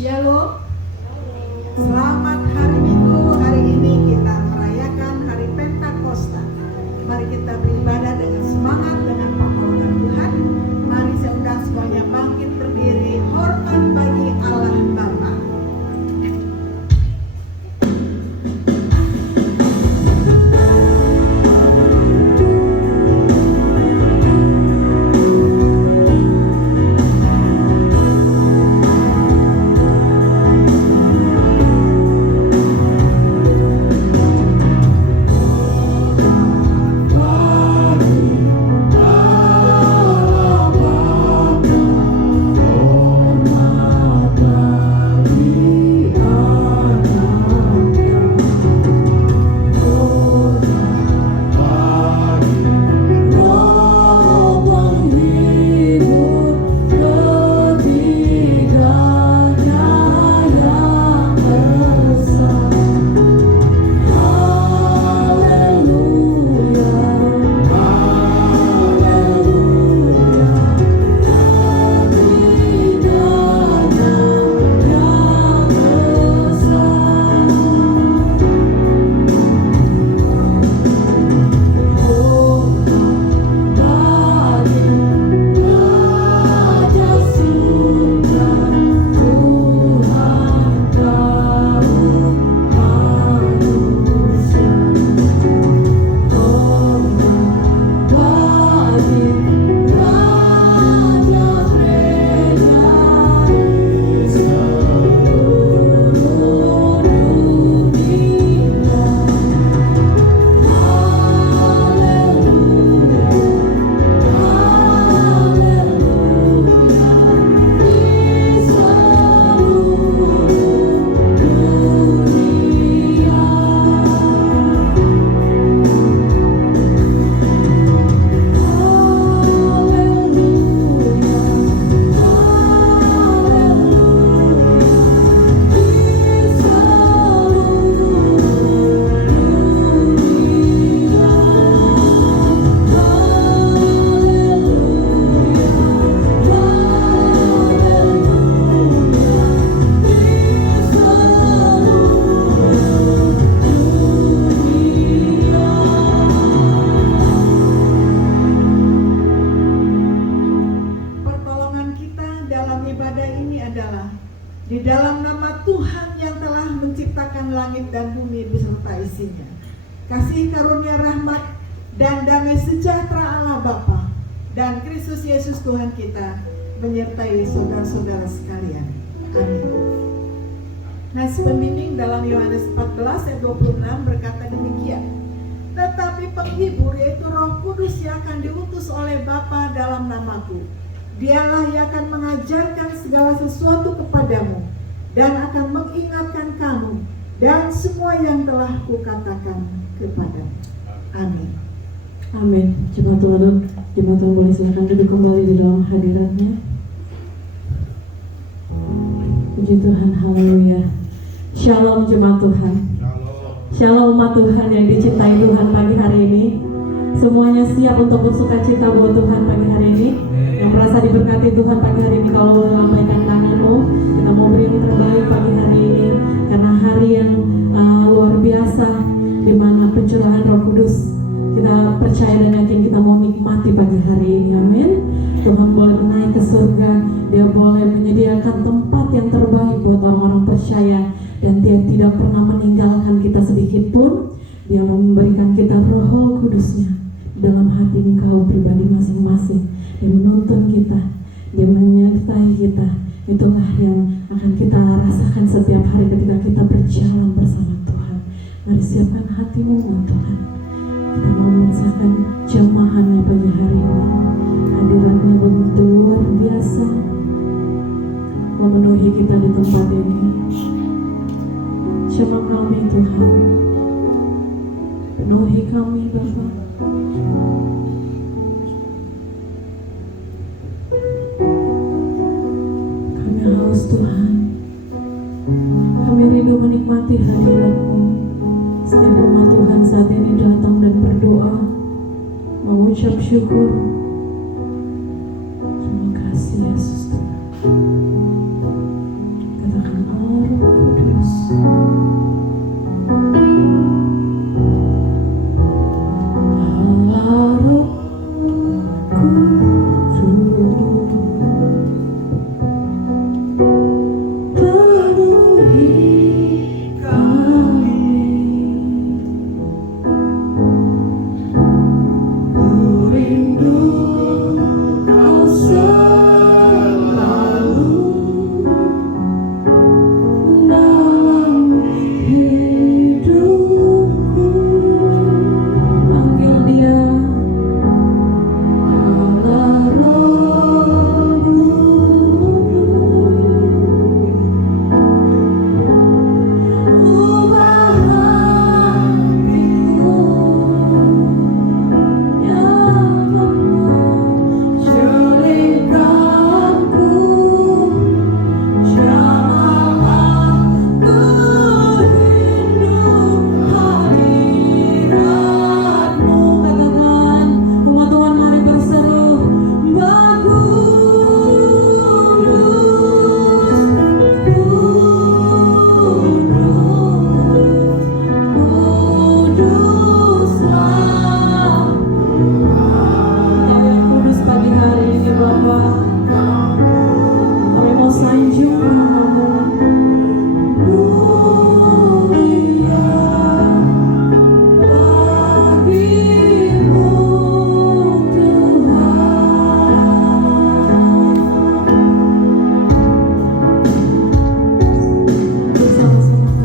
Shalom. Selamat hari Minggu. Hari ini kita merayakan hari Pentakosta. Mari kita beribadah dengan semangat, dengan pertolongan Tuhan. Mari saya undang semuanya bangkit berdiri. Hormat bagi Allah Bapa. Di dalam nama Tuhan yang telah menciptakan langit dan bumi beserta isinya, kasih karunia rahmat dan damai sejahtera Allah Bapa dan Kristus Yesus Tuhan kita menyertai saudara-saudara sekalian. Amin. Nas pembimbing dalam Yohanes 14 ayat 26 berkata demikian. Tetapi penghibur yaitu Roh Kudus yang akan diutus oleh Bapa dalam namaku, Dialah yang akan mengajarkan segala sesuatu kepadamu dan akan mengingatkan kamu dan semua yang telah kukatakan kepadamu. Amin. Amin. Jemaat Tuhan boleh silakan duduk kembali di dalam hadiratnya. Puji Tuhan, haleluya. Shalom jemaat Tuhan. Shalom umat Tuhan yang dicintai Tuhan pagi hari ini. Semuanya siap untuk bersukacita buat Tuhan pagi hari ini. Yang merasa diberkati Tuhan pagi hari ini, kalau boleh lambaikan tanganmu, kita mau beri yang terbaik pagi hari ini, karena hari yang luar biasa di mana pencurahan Roh Kudus. Kita percaya dan yakin kita mau nikmati pagi hari ini. Amin. Tuhan boleh menaik ke surga, Dia boleh menyediakan tempat yang terbaik buat orang-orang percaya, dan Dia tidak pernah meninggalkan kita sedikit pun. Dia memberikan kita Roh Kudusnya dalam hati engkau pribadi masing-masing. Dia menuntun kita, Dia menyertai kita. Itulah yang akan kita rasakan setiap hari ketika kita berjalan bersama Tuhan. Mari siapkan hatimu untuk Tuhan. Kita mau mengesahkan jemahannya pagi hari ini. Hadiratnya begitu luar biasa, memenuhi kita di tempat ini. Jemaat kami Tuhan, penuhi kami Bapa. Haus Tuhan, kami rindu menikmati hadirat-Mu. Setiap umat Tuhan saat ini datang dan berdoa, mengucap syukur. Terima kasih Yesus Tuhan. Katakan sanjung namamu. Mulia bagimu Tuhan. Sama-sama.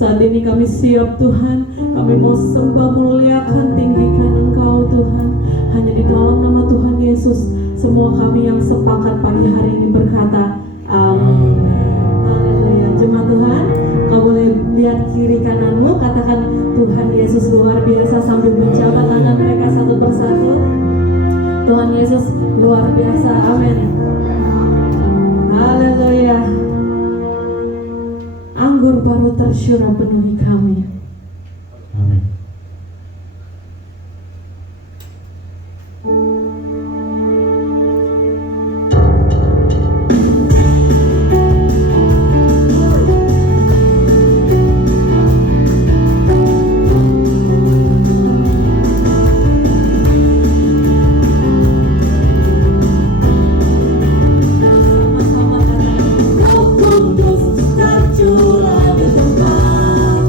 Saat ini kami siap Tuhan, kami mau sembah, muliakan, tinggikan Engkau Tuhan. Hanya di dalam nama Tuhan Yesus, semua kami yang sepakat pagi hari ini berkata amin. Haleluya. Jemaat Tuhan, kau boleh lihat kiri kananmu, katakan Tuhan Yesus luar biasa sambil menjabat tangan mereka satu persatu. Tuhan Yesus luar biasa, amin. Haleluya. Anggur baru tersyurah penuhi kami. Amin. Tercurah di tempat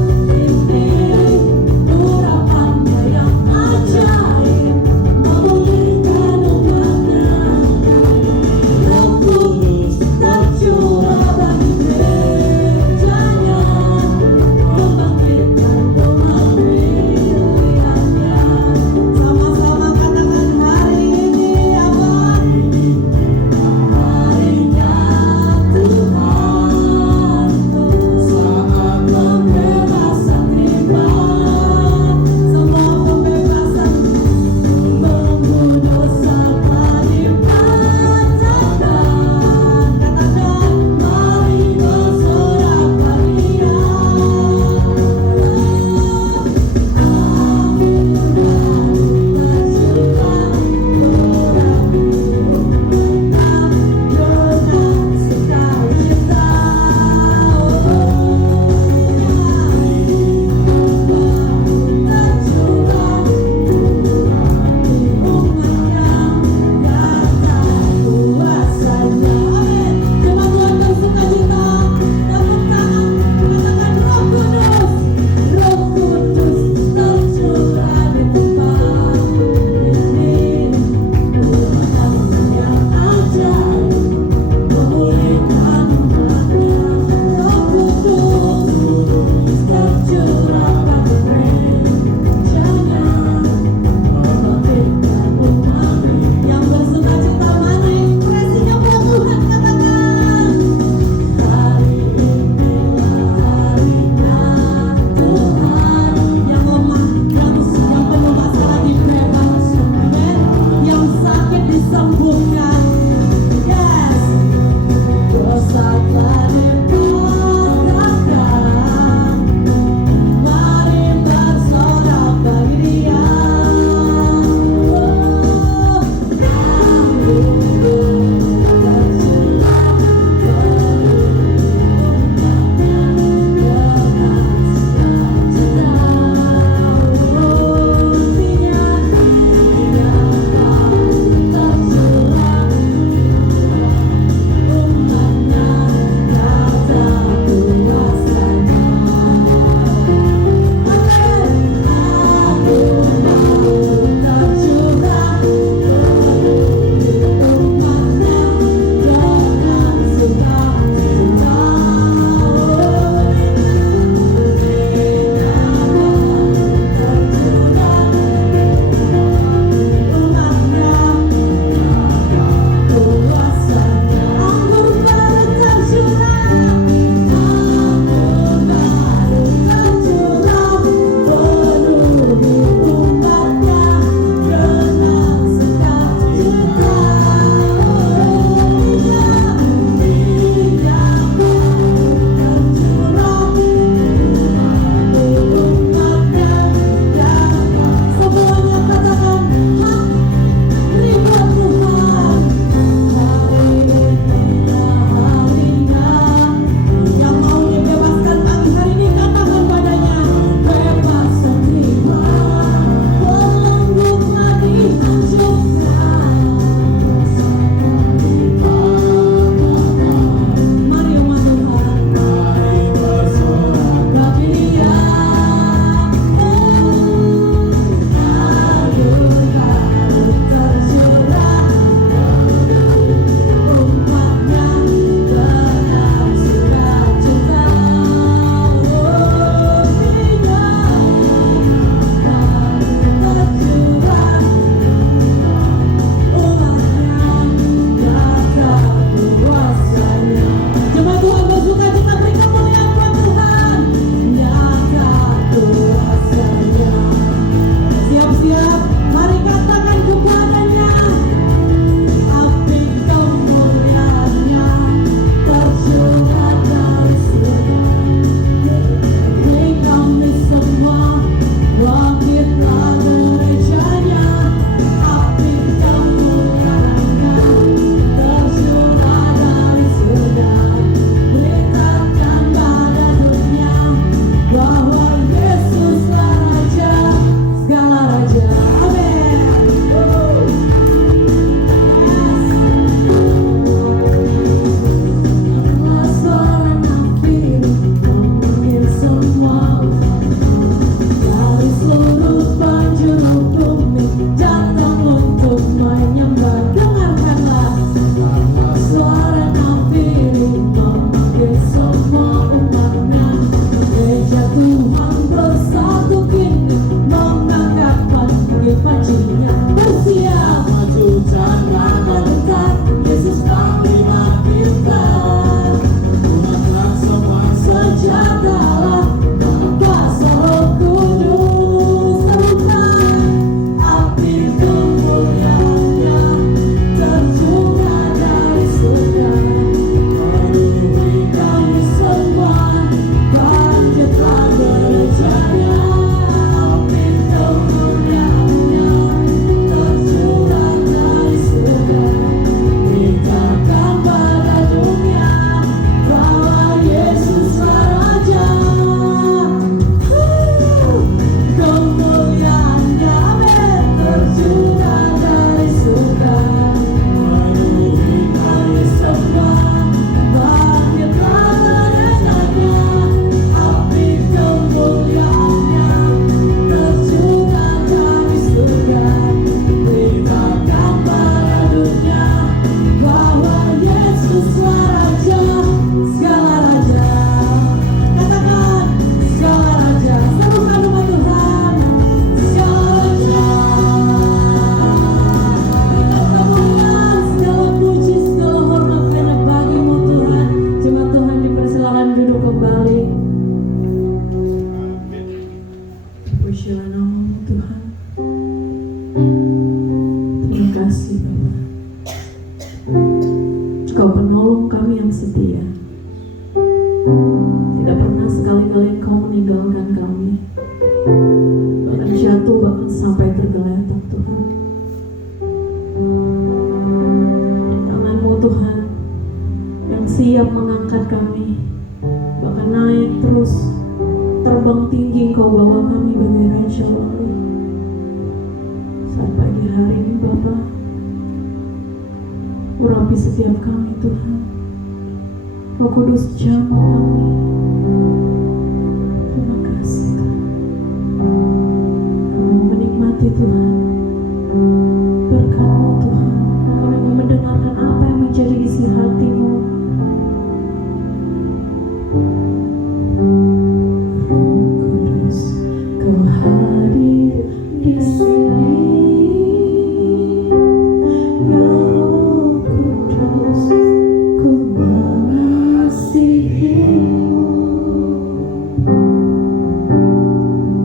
terus terbang tinggi, Engkau bawa kami bagai Raja Wali. Saat pagi hari ini Bapa, urapi setiap kami Tuhan. Roh Kudus jamah kami. Terima kasih Tuhan. Kami mau menikmati Tuhan berkat-Mu Tuhan. Kami mau mendengarkan apa yang menjadi isi hati-Mu. Roh Kudus, Kau hadir di sini. Ya Roh Kudus, ku mengasihi-Mu.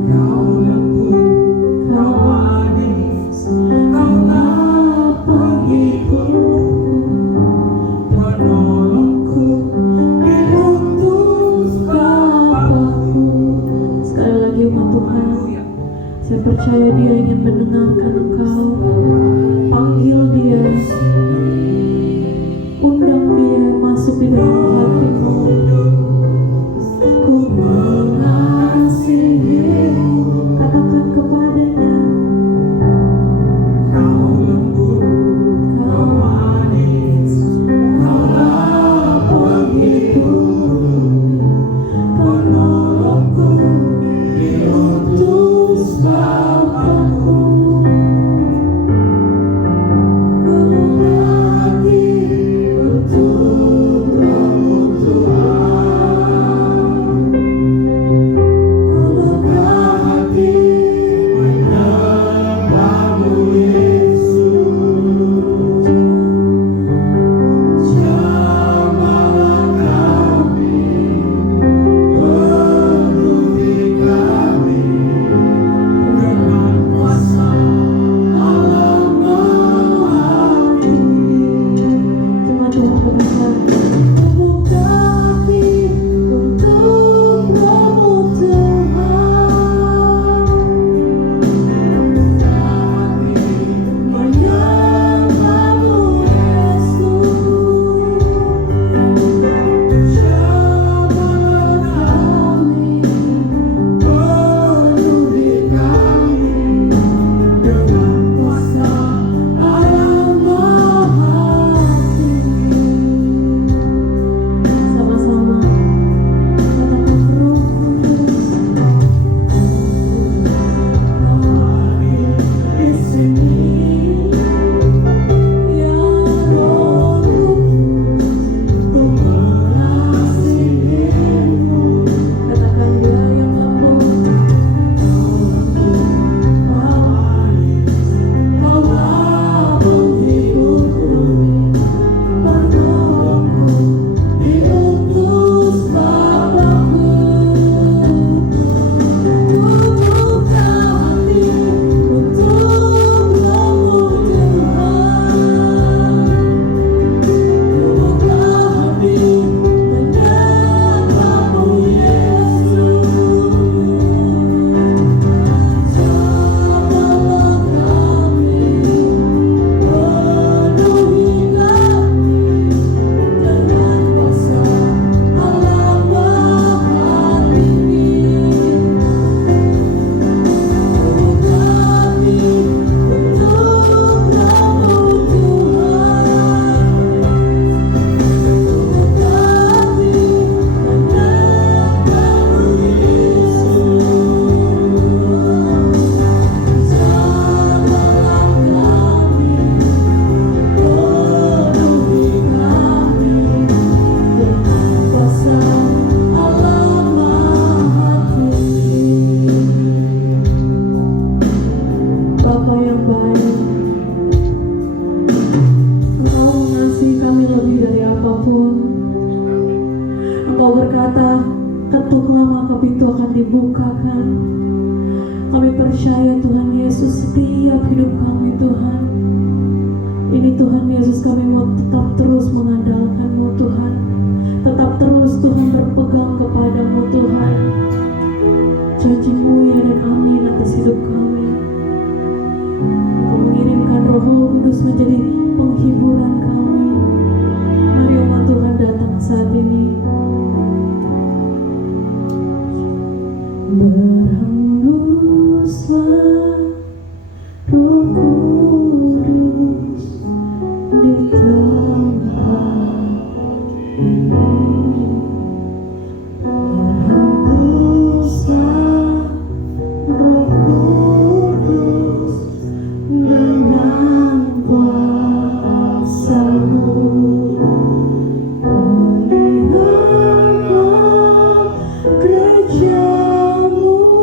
Kau lembut, Kau manis, Kaulah penghibur, penolongku, diutus Bapa-Ku. Sekali lagi umat Tuhan, saya percaya Dia ingin mendengarkan engkau. Panggil Dia, undang Dia masuk di dalam hatimu. Ku mengasihi-Mu, katakan kepadanya. Kau lembut, Kau manis, Kaulah penghibur, penolongku, diutus Bapa-Ku. Ku lagi untuk Roh-Mu Tuhan. Ku buka hati menyembah-Mu Yesus. Jamahlah kami, penuhi kami dengan kuasa Allah Maha Tinggi. Cuma Tuhan berkata, buka hati untuk Roh-Mu Tuhan. Buka hati menyembah-Mu Yesus. Jamahlah kami, penuhi kami dengan kuasa Allah Maha Tinggi. Sama-sama katakan Roh Kudus, Kau hadir di sini. Ya Roh Kudus, ku mengasihi-Mu. Katakan Dia yang lembut, Kau lembut, Kau manis, Kaulah penghibur kami, penolongku, diutus Bapa-Ku. Ku buka hati untuk Roh-Mu Tuhan. Ku buka hati menyembah-Mu Yesus. Jamahlah kami, penuhi kami dengan kuasa Allah Maha Tinggi. Buka hati untuk Roh-Mu Tuhan. Buka hati menyembah-Mu Yesus. Jamahlah kami, penuhi kami dengan kuasa Allah Maha Tinggi. Bapa yang baik, Engkau mengasihi kami lebih dari apapun. Engkau berkata, ketuklah maka pintu akan dibukakan. Kami percaya Tuhan Yesus setiap hidup kami Tuhan. Ini Tuhan Yesus, kami mau tetap terus mengandalkan-Mu Tuhan. Tetap terus Tuhan berpegang kepada-Mu Tuhan. Janji-Mu ya dan amin atas hidup kami. Engkau mengirimkan Roh Kudus menjadi penghiburan kami. Mari umat Tuhan datang saat ini. Berhembuslah Roh Kudus di tempat ini. Berhembuslah Roh Kudus dengan kuasa-Mu. Pelihara gereja-Mu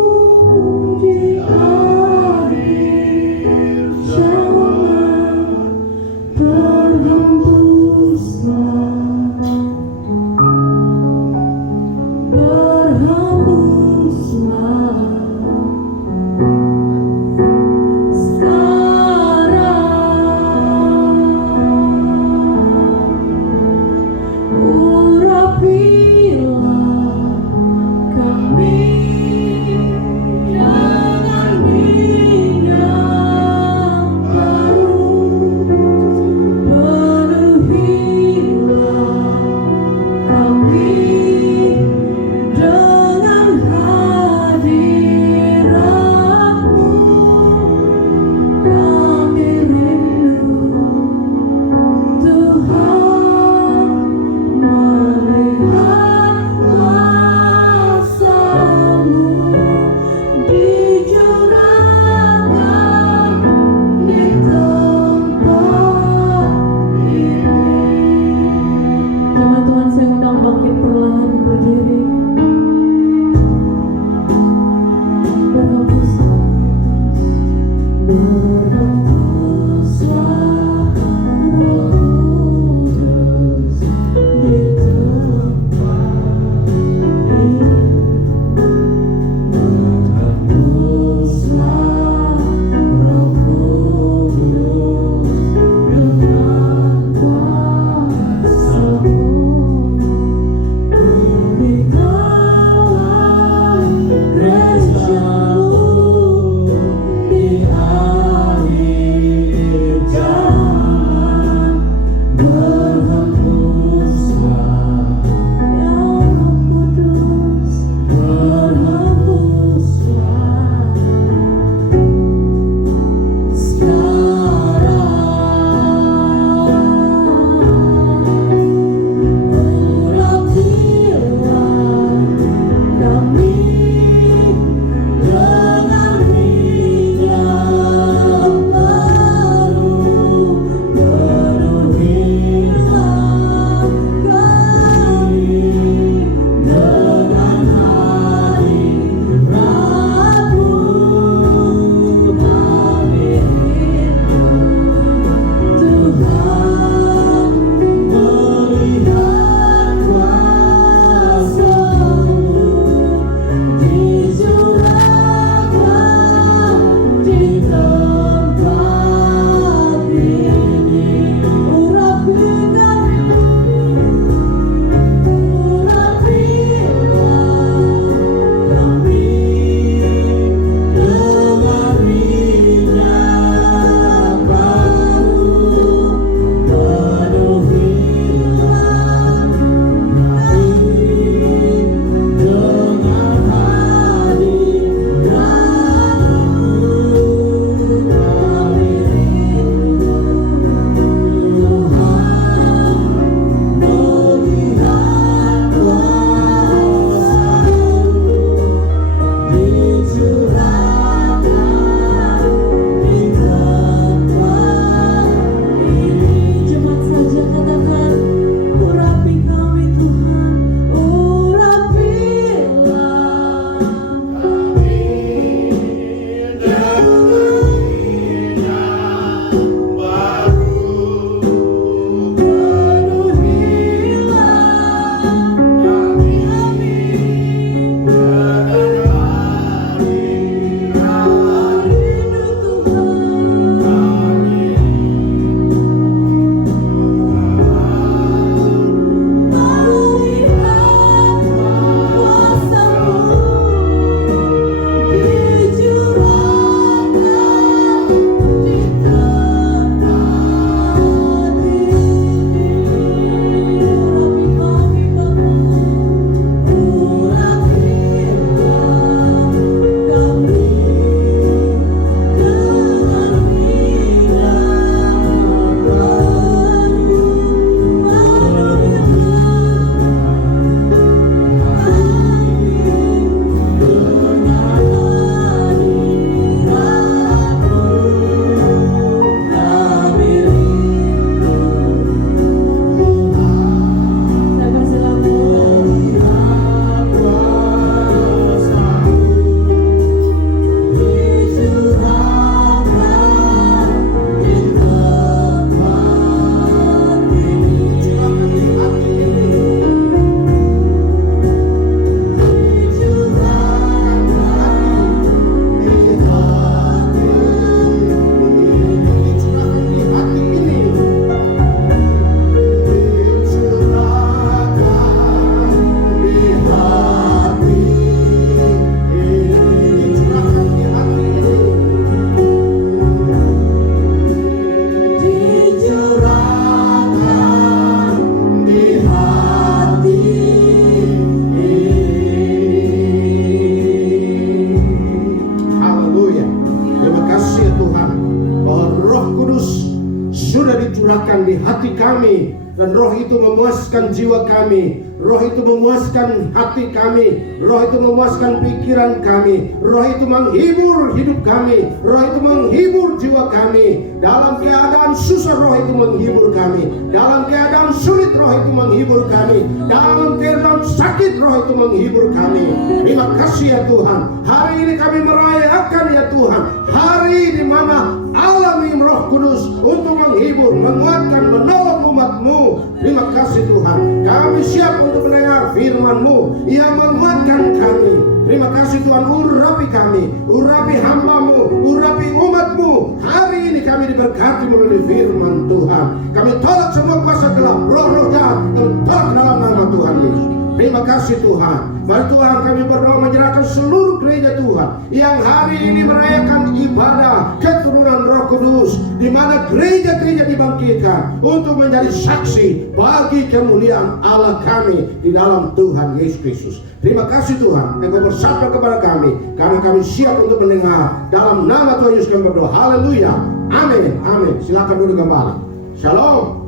kami, dan roh itu memuaskan jiwa kami, roh itu memuaskan hati kami, roh itu memuaskan pikiran kami, roh itu menghibur hidup kami, roh itu menghibur jiwa kami. Dalam keadaan susah roh itu menghibur kami, dalam keadaan sulit roh itu menghibur kami, dalam keadaan sakit roh itu menghibur kami. Terima kasih ya Tuhan. Hari ini kami merayakan ya Tuhan, hari di mana alami Roh Kudus untuk menghibur, menguatkan, menolong umat-Mu. Terima kasih Tuhan. Kami siap untuk mendengar firman-Mu yang menguatkan kami. Terima kasih Tuhan, urapi kami, urapi hamba-Mu, urapi umat-Mu. Hari ini kami diberkati melalui firman Tuhan. Kami tolak semua kuasa gelap, roh-roh jahat, kami tolak dalam nama Tuhan Yesus. Terima kasih Tuhan. Mari Tuhan kami berdoa menyerahkan seluruh gereja Tuhan yang hari ini merayakan ibadah keturunan Roh Kudus, di mana gereja-gereja dibangkitkan untuk menjadi saksi bagi kemuliaan Allah kami di dalam Tuhan Yesus Kristus. Terima kasih Tuhan, Engkau bersabda kepada kami, karena kami siap untuk mendengar. Dalam nama Tuhan Yesus kami berdoa. Haleluya. Amin. Amin. Silakan duduk kembali. Shalom.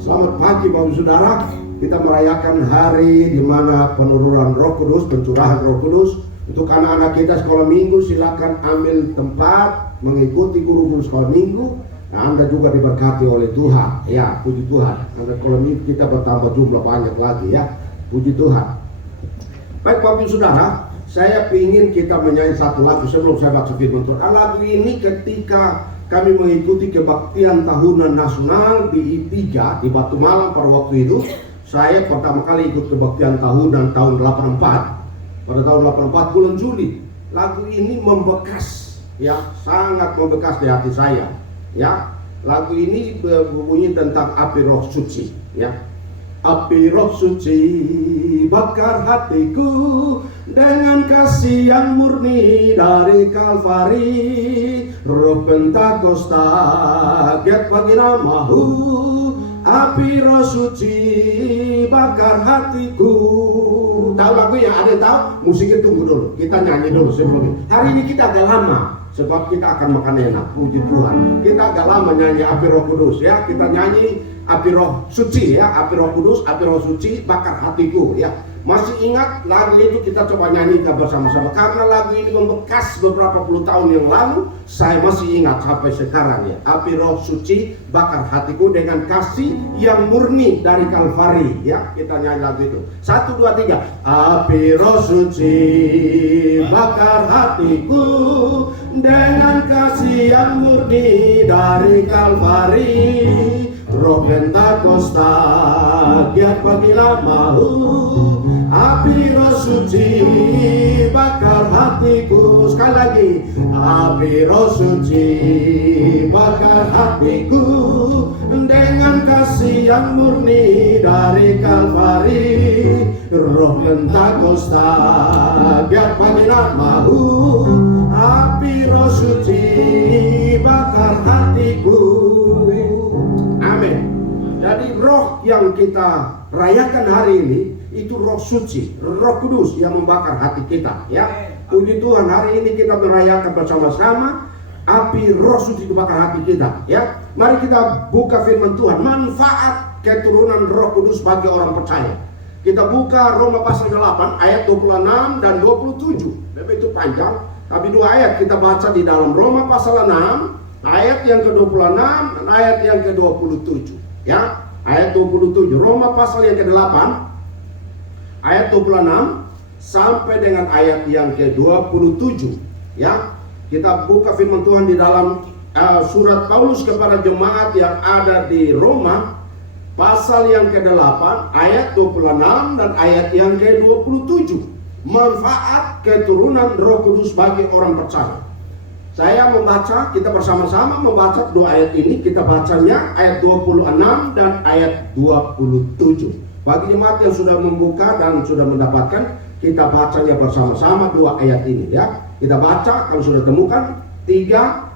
Selamat pagi Bapak Saudara. Kita merayakan hari di mana penurunan Roh Kudus, pencurahan Roh Kudus. Untuk anak-anak kita sekolah minggu, silakan ambil tempat mengikuti guru-guru sekolah minggu. Nah, Anda juga diberkati oleh Tuhan. Ya, puji Tuhan. Anda sekolah minggu kita bertambah jumlah banyak lagi ya. Puji Tuhan. Baik Bapak Ibu Saudara, saya ingin kita menyanyi satu lagu sebelum saya baca firman Tuhan. Lagu ini ketika kami mengikuti kebaktian tahunan nasional di I3 di Batu Malang pada waktu itu. Saya pertama kali ikut kebaktian tahunan tahun 84. Pada tahun 84 bulan Juli. Lagu ini membekas, ya, sangat membekas di hati saya. Ya, lagu ini berbunyi tentang api Roh Suci. Ya, api Roh Suci bakar hatiku dengan kasih yang murni dari Kalvari. Roh Pentakosta giat bagi namamu. Api Roh Suci bakar hatiku. Tahu lagu yang ada tahu? Musiknya tunggu dulu. Kita nyanyi dulu sebelumnya. Hari ini kita agak lama sebab kita akan makan enak. Puji Tuhan. Kita agak lama nyanyi Api Roh Kudus ya. Kita nyanyi Api Roh Suci ya. Api Roh Kudus, Api Roh Suci bakar hatiku ya. Masih ingat lagu itu kita coba nyanyikan bersama-sama. Karena lagu ini membekas beberapa puluh tahun yang lalu. Saya masih ingat sampai sekarang ya. Api Roh Suci bakar hatiku dengan kasih yang murni dari Kalvari ya. Kita nyanyi lagu itu. 1, 2, 3. Api Roh Suci bakar hatiku dengan kasih yang murni dari Kalvari. Roh Pentakosta giat bagi namamu. Api Roh Suci bakar hatiku. Sekali lagi. Api Roh Suci bakar hatiku dengan kasih yang murni dari Kalvari. Roh Pentakosta giat bagi namamu. Api Roh Suci bakar hatiku. Amin. Jadi roh yang kita rayakan hari ini itu Roh Suci, Roh Kudus yang membakar hati kita ya. Puji Tuhan, hari ini kita merayakan bersama-sama api Roh Suci membakar hati kita ya. Mari kita buka firman Tuhan, manfaat keturunan Roh Kudus bagi orang percaya. Kita buka Roma pasal 8 ayat 26 dan 27. Memang itu panjang, tapi 2 ayat kita baca di dalam Roma pasal 6 ayat yang ke-26 dan ayat yang ke-27 ya. Ayat 27, Roma pasal yang ke-8 ayat 26 sampai dengan ayat yang ke-27 ya. Kita buka firman Tuhan di dalam surat Paulus kepada jemaat yang ada di Roma pasal yang ke-8 ayat 26 dan ayat yang ke-27. Manfaat keturunan Roh Kudus bagi orang percaya. Saya membaca, kita bersama-sama membaca 2 ayat ini. Kita bacanya ayat 26 dan ayat 27. Bagi jemaat yang sudah membuka dan sudah mendapatkan, kita bacanya bersama-sama 2 ayat ini ya. Kita baca, kalau sudah temukan 3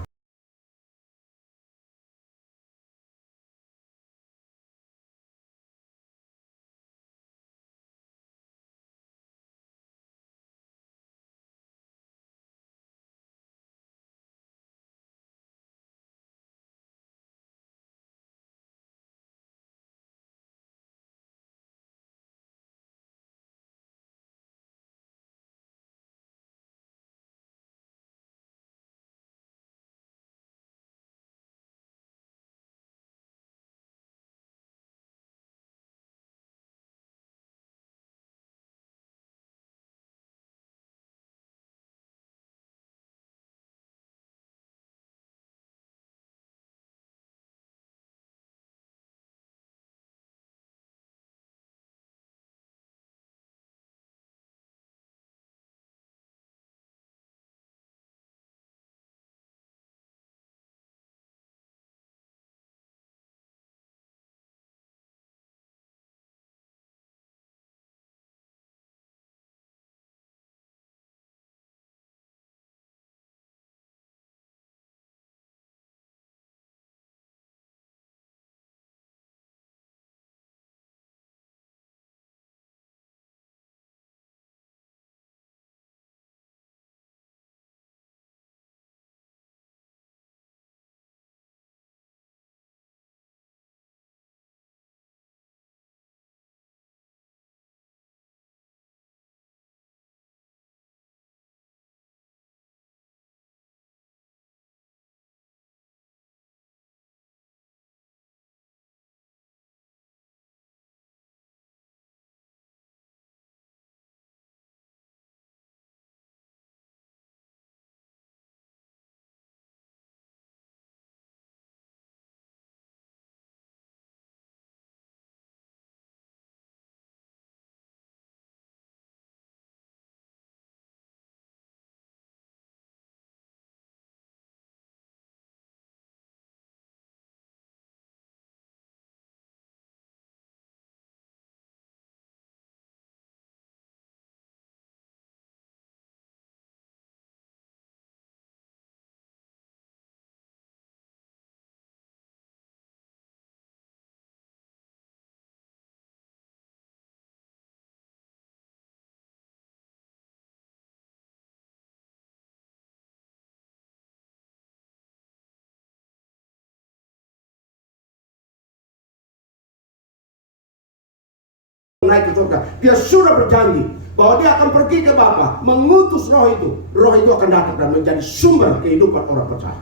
naik ke surga. Dia sudah berjanji bahwa dia akan pergi ke Bapa, mengutus roh itu. Roh itu akan datang dan menjadi sumber kehidupan orang percaya.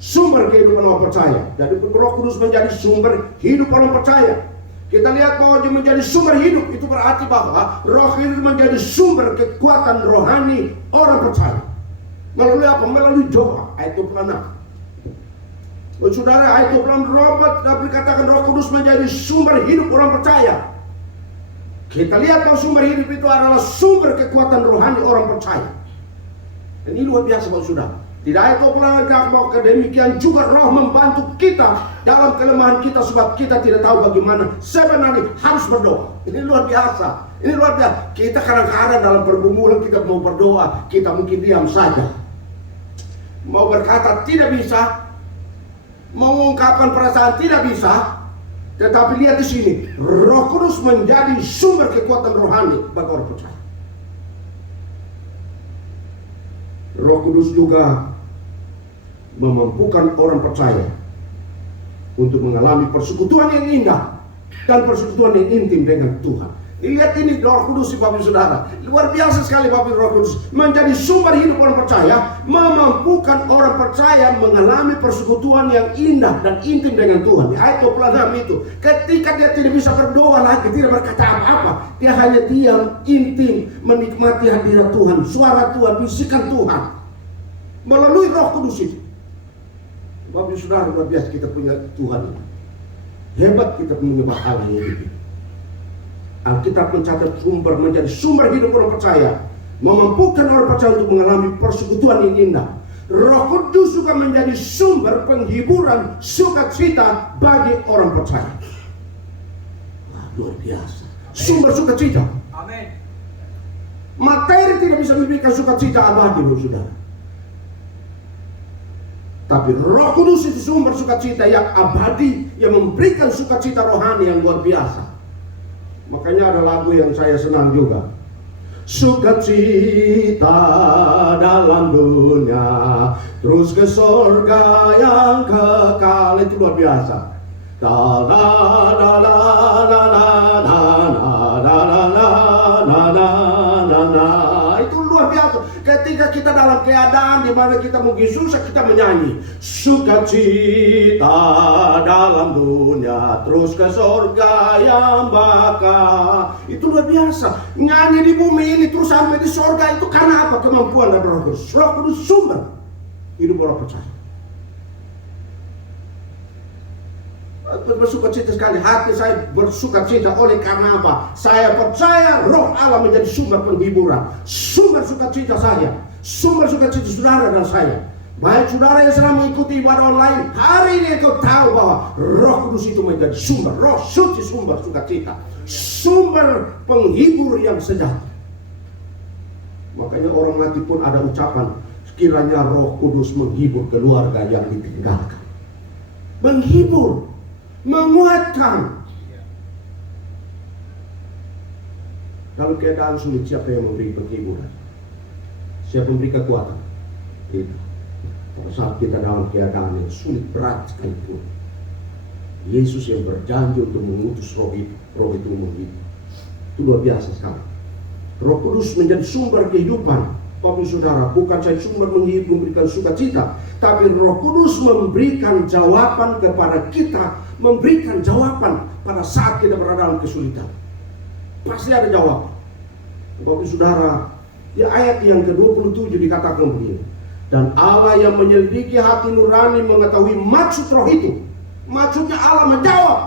Sumber kehidupan orang percaya. Jadi Roh Kudus menjadi sumber hidup orang percaya. Kita lihat bahwa dia menjadi sumber hidup, itu berarti bahwa Roh itu menjadi sumber kekuatan rohani orang percaya. Melalui apa? Melalui doa. Ayat 26. Saudara, ayat 26 Robert dikatakan Roh Kudus menjadi sumber hidup orang percaya. Kita lihat bahwa sumber hidup itu adalah sumber kekuatan rohani orang percaya. Dan ini luar biasa Bapak Saudara. Tidak ayat 26 bahwa demikian juga Roh membantu kita dalam kelemahan kita, sebab kita tidak tahu bagaimana sebenarnya harus berdoa. Ini luar biasa. Ini luar biasa. Kita kadang-kadang dalam pergumulan kita mau berdoa, kita mungkin diam saja. Mau berkata tidak bisa, mau mengungkapkan perasaan tidak bisa. Tetapi lihat di sini, Roh Kudus menjadi sumber kekuatan rohani bagi orang percaya. Roh Kudus juga memampukan orang percaya untuk mengalami persekutuan yang indah dan persekutuan yang intim dengan Tuhan. Lihat ini Roh Kudus, Bapak Saudara. Luar biasa sekali Bapak Roh Kudus menjadi sumber hidup orang percaya, memampukan orang percaya mengalami persekutuan yang indah dan intim dengan Tuhan. Di ayat 26 itu, ketika dia tidak bisa berdoa lagi, tidak berkata apa-apa, dia hanya diam, intim, menikmati hadirat Tuhan, suara Tuhan, bisikan Tuhan melalui Roh Kudus itu. Bapak Saudara, luar biasa kita punya Tuhan. Hebat kita menyembah Allah yang hidup. Alkitab mencatat sumber menjadi sumber hidup orang percaya, memampukan orang percaya untuk mengalami persekutuan yang indah. Roh Kudus juga menjadi sumber penghiburan sukacita bagi orang percaya. Wah, luar biasa. Sumber sukacita. Amin. Materi tidak bisa memberikan sukacita abadi, Saudara. Tapi Roh Kudus itu sumber sukacita yang abadi, yang memberikan sukacita rohani yang luar biasa. Makanya ada lagu yang saya senang juga. Sukacita dalam dunia, terus ke surga yang kekal. Itu luar biasa. Da da da da da da da da da da da. Itu luar biasa. Ketika kita dalam keadaan di mana kita mungkin susah, kita menyanyi sukacita dalam dunia, terus ke surga yang bakal. Itu luar biasa. Nyanyi di bumi ini terus sampai di surga itu karena apa? Kemampuan dari Roh Kudus. Roh Kudus sumber hidup orang percaya. Bersukacita sekali, hati saya bersukacita oleh karena apa? Saya percaya Roh Allah menjadi sumber penghiburan, sumber sukacita saya, sumber sukacita saudara dan saya. Baik saudara yang sedang mengikuti ibadah online, hari ini engkau tahu bahwa Roh Kudus itu menjadi sumber, Roh Suci sumber sukacita, sumber penghibur yang sejati. Makanya orang mati pun ada ucapan, sekiranya Roh Kudus menghibur keluarga yang ditinggalkan. Menghibur, menguatkan. Dalam keadaan sulit, siapa yang memberi penghiburan? Siapa memberi kekuatan? Itu. Pada saat kita dalam keadaan yang sulit, berat sekalipun, Yesus yang berjanji untuk mengutus roh itu menghibur. Itu luar biasa sekali. Roh Kudus menjadi sumber kehidupan. Bapak Saudara, bukan saja sumber menghibur, memberikan sukacita, tapi Roh Kudus memberikan jawaban kepada kita, memberikan jawaban pada saat kita berada dalam kesulitan. Pasti ada jawaban. Bapak Saudara, di ayat yang ke-27 dikatakan begini. Dan Allah yang menyelidiki hati nurani mengetahui maksud roh itu. Maksudnya Allah menjawab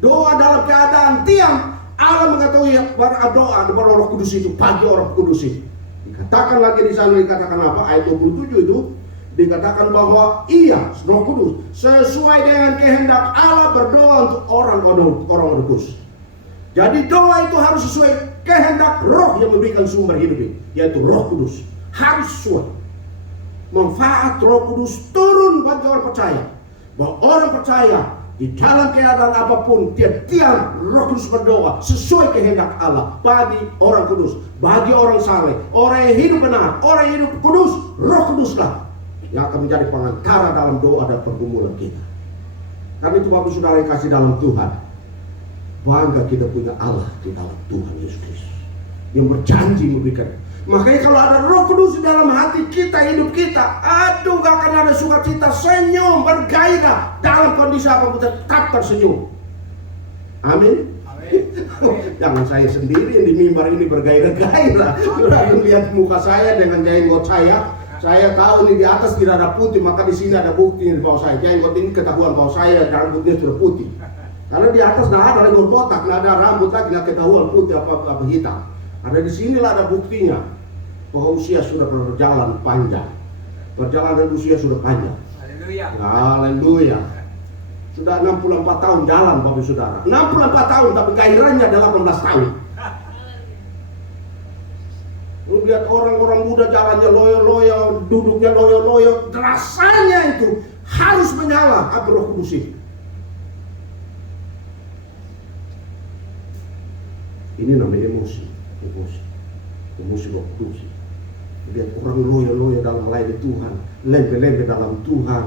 doa dalam keadaan diam. Allah mengetahui doa kepada Roh Kudus itu, bagi orang kudus itu. Dikatakan lagi di sana, dikatakan apa? Ayat 27 itu dikatakan bahwa ia, Roh Kudus, sesuai dengan kehendak Allah berdoa untuk orang kudus. Jadi doa itu harus sesuai kehendak Roh yang memberikan sumber hidup itu, yaitu Roh Kudus. Harus sesuai. Manfaat Roh Kudus turun bagi orang percaya. Bahwa orang percaya di dalam keadaan apapun, dia diam, Roh Kudus berdoa sesuai kehendak Allah bagi orang kudus, bagi orang saleh, orang yang hidup benar, orang yang hidup kudus. Roh Kuduslah yang akan menjadi pengantara dalam doa dan pergumulan kita. Karena itu Bapak Saudara yang kasih dalam Tuhan, Bangga kita punya Allah di dalam Tuhan Yesus Kristus yang berjanji memberikan. Makanya kalau ada Roh Kudus di dalam hati kita, hidup kita, aduh gak akan ada sukacita, senyum, bergairah. Dalam kondisi apapun tetap tersenyum. Amin. Jangan saya sendiri yang di mimbar ini bergairah-gairah. Sudah lihat muka saya dengan jenggot saya. Saya tahu ini di atas tidak ada putih, maka di sini ada bukti di bawah saya. Jenggot ini ketahuan bahwa saya rambutnya sudah putih. Karena di atas tidak ada rambut botak, tidak ada rambut lagi, tidak ketahuan putih apa hitam. Ada di sinilah ada buktinya bahwa usia sudah berjalan panjang. Perjalanan usia sudah panjang. Haleluya. Haleluya. Sudah 64 tahun jalan Bapak Saudara. 64 tahun tapi gairahnya 18 tahun. Lu lihat orang-orang muda jalannya loyo-loyo, duduknya loyo-loyo, rasanya itu harus menyala api Roh Kudus itu. Ini namanya emosi Roh Kudus. Lihat orang loyo-loyo dalam melayani Tuhan, lembe-lembe dalam Tuhan.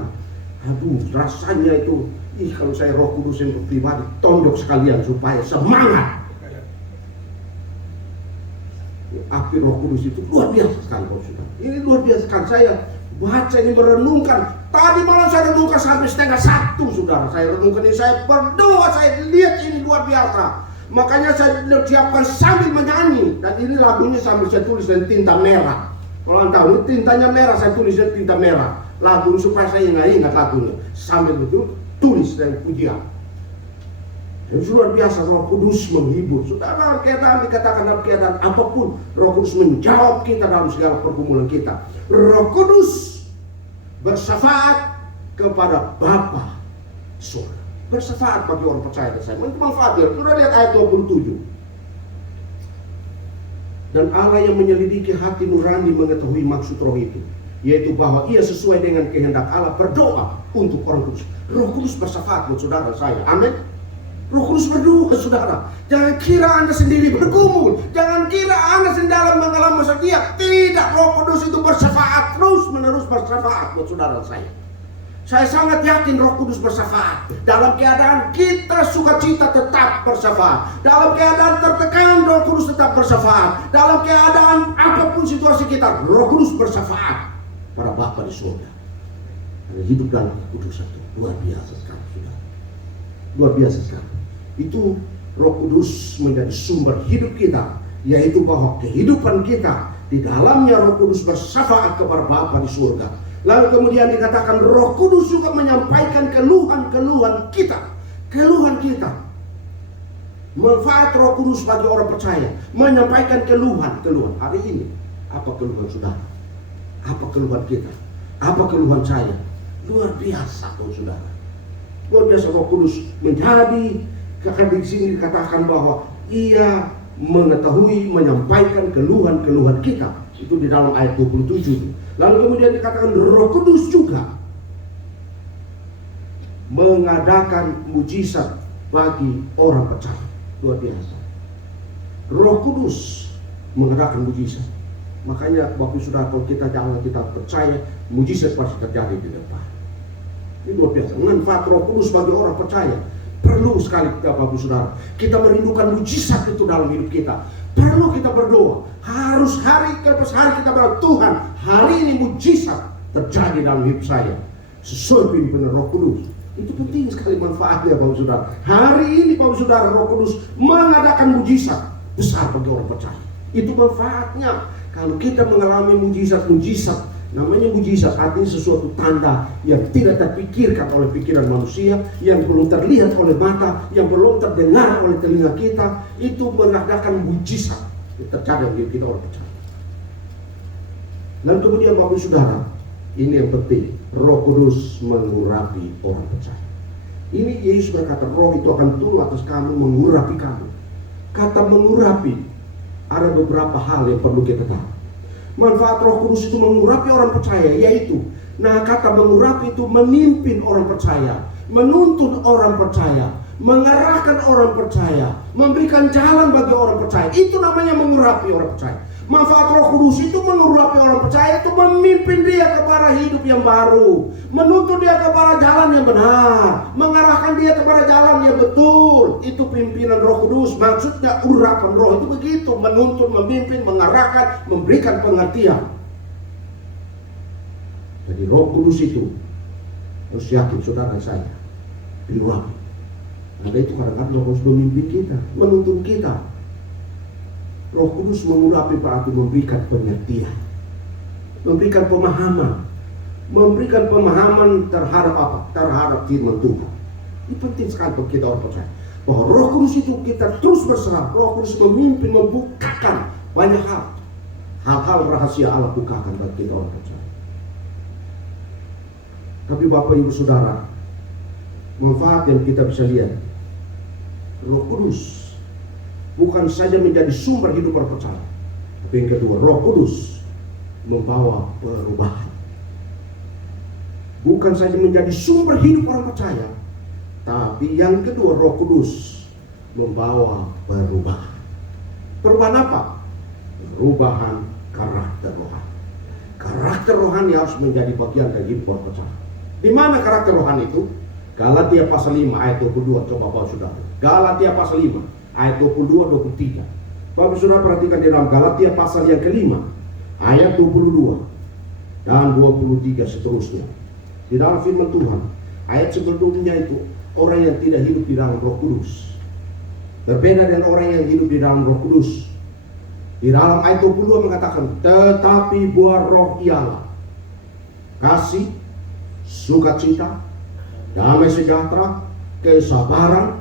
Aduh, rasanya itu, kalau saya Roh Kudus yang pribadi, tonjok sekalian supaya semangat. Api Roh Kudus itu luar biasa sekali, Saudara. Ini luar biasa sekali. Saya baca ini, merenungkan. Tadi malam saya renungkan sampai 12:30, Saudara. Saya renungkan ini, saya berdoa, saya lihat ini luar biasa. Makanya saya siapkan sambil menyanyi. Dan ini lagunya sambil saya tulis dengan tinta merah. Kalau Anda tahu, ini tintanya merah, saya tulis dengan tinta merah. Lagu supaya saya ingat lagunya. Sambil betul tulis dengan pujian. Jadi luar biasa Roh Kudus menghibur. Saudara, keadaan dikatakan dalam keadaan apapun, Roh Kudus menjawab kita dalam segala pergumulan kita. Roh Kudus bersyafaat kepada Bapa surga. Bersyafaat bagi orang percaya dan saya. Itu manfaatnya. Sudah lihat ayat 27. Dan Allah yang menyelidiki hati nurani mengetahui maksud roh itu, yaitu bahwa ia sesuai dengan kehendak Allah berdoa untuk orang kudus. Roh Kudus bersyafaat buat saudara saya. Amin. Roh Kudus berdoa, saudara. Jangan kira Anda sendiri bergumul. Jangan kira Anda sendiri dalam mengalami masalah dia. Tidak, Roh Kudus itu bersyafaat terus menerus bersyafaat buat saudara saya. Saya sangat yakin Roh Kudus bersyafaat. Dalam keadaan kita sukacita tetap bersyafaat. Dalam keadaan tertekan, Roh Kudus tetap bersyafaat. Dalam keadaan apapun situasi kita, Roh Kudus bersyafaat para Bapa di surga. Ada hidup dalam kekudusan itu luar biasa sekali, saudara. Luar biasa sekali. Itu Roh Kudus menjadi sumber hidup kita, yaitu bahwa kehidupan kita di dalamnya Roh Kudus bersyafaat kepada Bapa di surga. Lalu kemudian dikatakan Roh Kudus juga menyampaikan keluhan-keluhan kita. Keluhan kita. Manfaat Roh Kudus bagi orang percaya. Menyampaikan keluhan-keluhan. Hari ini, apa keluhan saudara? Apa keluhan kita? Apa keluhan saya? Luar biasa, saudara. Luar biasa Roh Kudus menjadi. Karena di sini dikatakan bahwa ia mengetahui, menyampaikan keluhan-keluhan kita. Itu di dalam ayat 27. Lalu kemudian dikatakan Roh Kudus juga mengadakan mujizat bagi orang percaya. Luar biasa. Roh Kudus mengadakan mujizat. Makanya Bapak Saudara, kalau kita jangan kita percaya, mujizat pasti terjadi di depan. Ini luar biasa. Manfaat Roh Kudus bagi orang percaya. Perlu sekali kita Bapak Saudara. Kita merindukan mujizat itu dalam hidup kita. Perlu kita berdoa. Harus hari ke hari kita berdoa, Tuhan, hari ini mujizat terjadi dalam hidup saya sesuai pimpinan Roh Kudus. Itu penting sekali manfaatnya Bapak Saudara. Hari ini Bapak Saudara, Roh Kudus mengadakan mujizat besar bagi orang percaya. Itu manfaatnya. Kalau kita mengalami mujizat, namanya mujizat artinya sesuatu tanda yang tidak terpikirkan oleh pikiran manusia, yang belum terlihat oleh mata, yang belum terdengar oleh telinga kita. Itu mengadakan mujizat yang terjadi dalam kita orang percaya. Dan kemudian Bapak Saudara, ini yang penting, Roh Kudus mengurapi orang percaya. Ini Yesus berkata, Roh itu akan turun atas kamu, mengurapi kamu. Kata mengurapi, ada beberapa hal yang perlu kita tahu. Manfaat Roh Kudus itu mengurapi orang percaya, yaitu, kata mengurapi itu memimpin orang percaya, menuntun orang percaya, mengarahkan orang percaya, memberikan jalan bagi orang percaya. Itu namanya mengurapi orang percaya. Manfaat Roh Kudus itu mengurapi orang percaya, itu memimpin dia kepada hidup yang baru, menuntun dia kepada jalan yang benar, mengarahkan dia kepada jalan yang betul. Itu pimpinan Roh Kudus. Maksudnya urapan Roh itu begitu, menuntun, memimpin, mengarahkan, memberikan pengertian. Jadi Roh Kudus itu harus yakin saudara saya diurapi. Ada itu kadang-kadang Roh Kudus memimpin kita, menuntun kita. Roh Kudus mengurapi berarti memberikan pengertian, memberikan pemahaman terhadap apa? Terhadap firman Tuhan. Ini penting sekali bagi kita orang percaya bahwa Roh Kudus itu kita terus berserah. Roh Kudus memimpin, membukakan banyak hal-hal rahasia Allah bukakan bagi kita orang percaya. Tapi Bapak Ibu Saudara, manfaat yang kita bisa lihat, Roh Kudus bukan saja menjadi sumber hidup orang percaya, tapi yang kedua, Roh Kudus membawa perubahan. Bukan saja menjadi sumber hidup orang percaya, tapi yang kedua, Roh Kudus membawa perubahan. Perubahan apa? Perubahan karakter rohani. Karakter rohani harus menjadi bagian dari hidup orang percaya. Di mana karakter rohani itu? Galatia pasal 5 ayat 22. Coba Bapak Saudara. Galatia pasal 5 ayat 22-23. Bapak Saudara perhatikan di dalam Galatia pasal yang kelima ayat 22 dan 23 seterusnya. Di dalam firman Tuhan, ayat sebelumnya itu orang yang tidak hidup di dalam Roh Kudus berbeda dengan orang yang hidup di dalam Roh Kudus. Di dalam ayat 22 mengatakan, tetapi buah Roh ialah kasih, sukacita, damai sejahtera, kesabaran,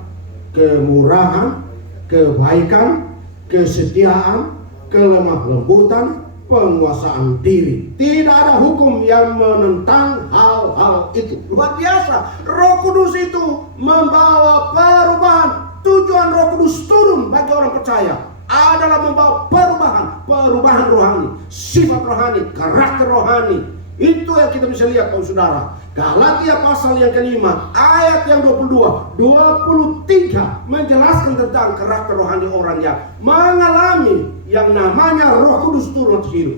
kemurahan, kebaikan, kesetiaan, kelemah lembutan, penguasaan diri. Tidak ada hukum yang menentang hal-hal itu. Luar biasa. Roh Kudus itu membawa perubahan. Tujuan Roh Kudus turun bagi orang percaya adalah membawa perubahan rohani, sifat rohani, karakter rohani. Itu yang kita bisa lihat, saudara. Galatia pasal yang kelima ayat yang 22, 23 menjelaskan tentang karakter rohani orang yang mengalami yang namanya Roh Kudus turun atas hidup.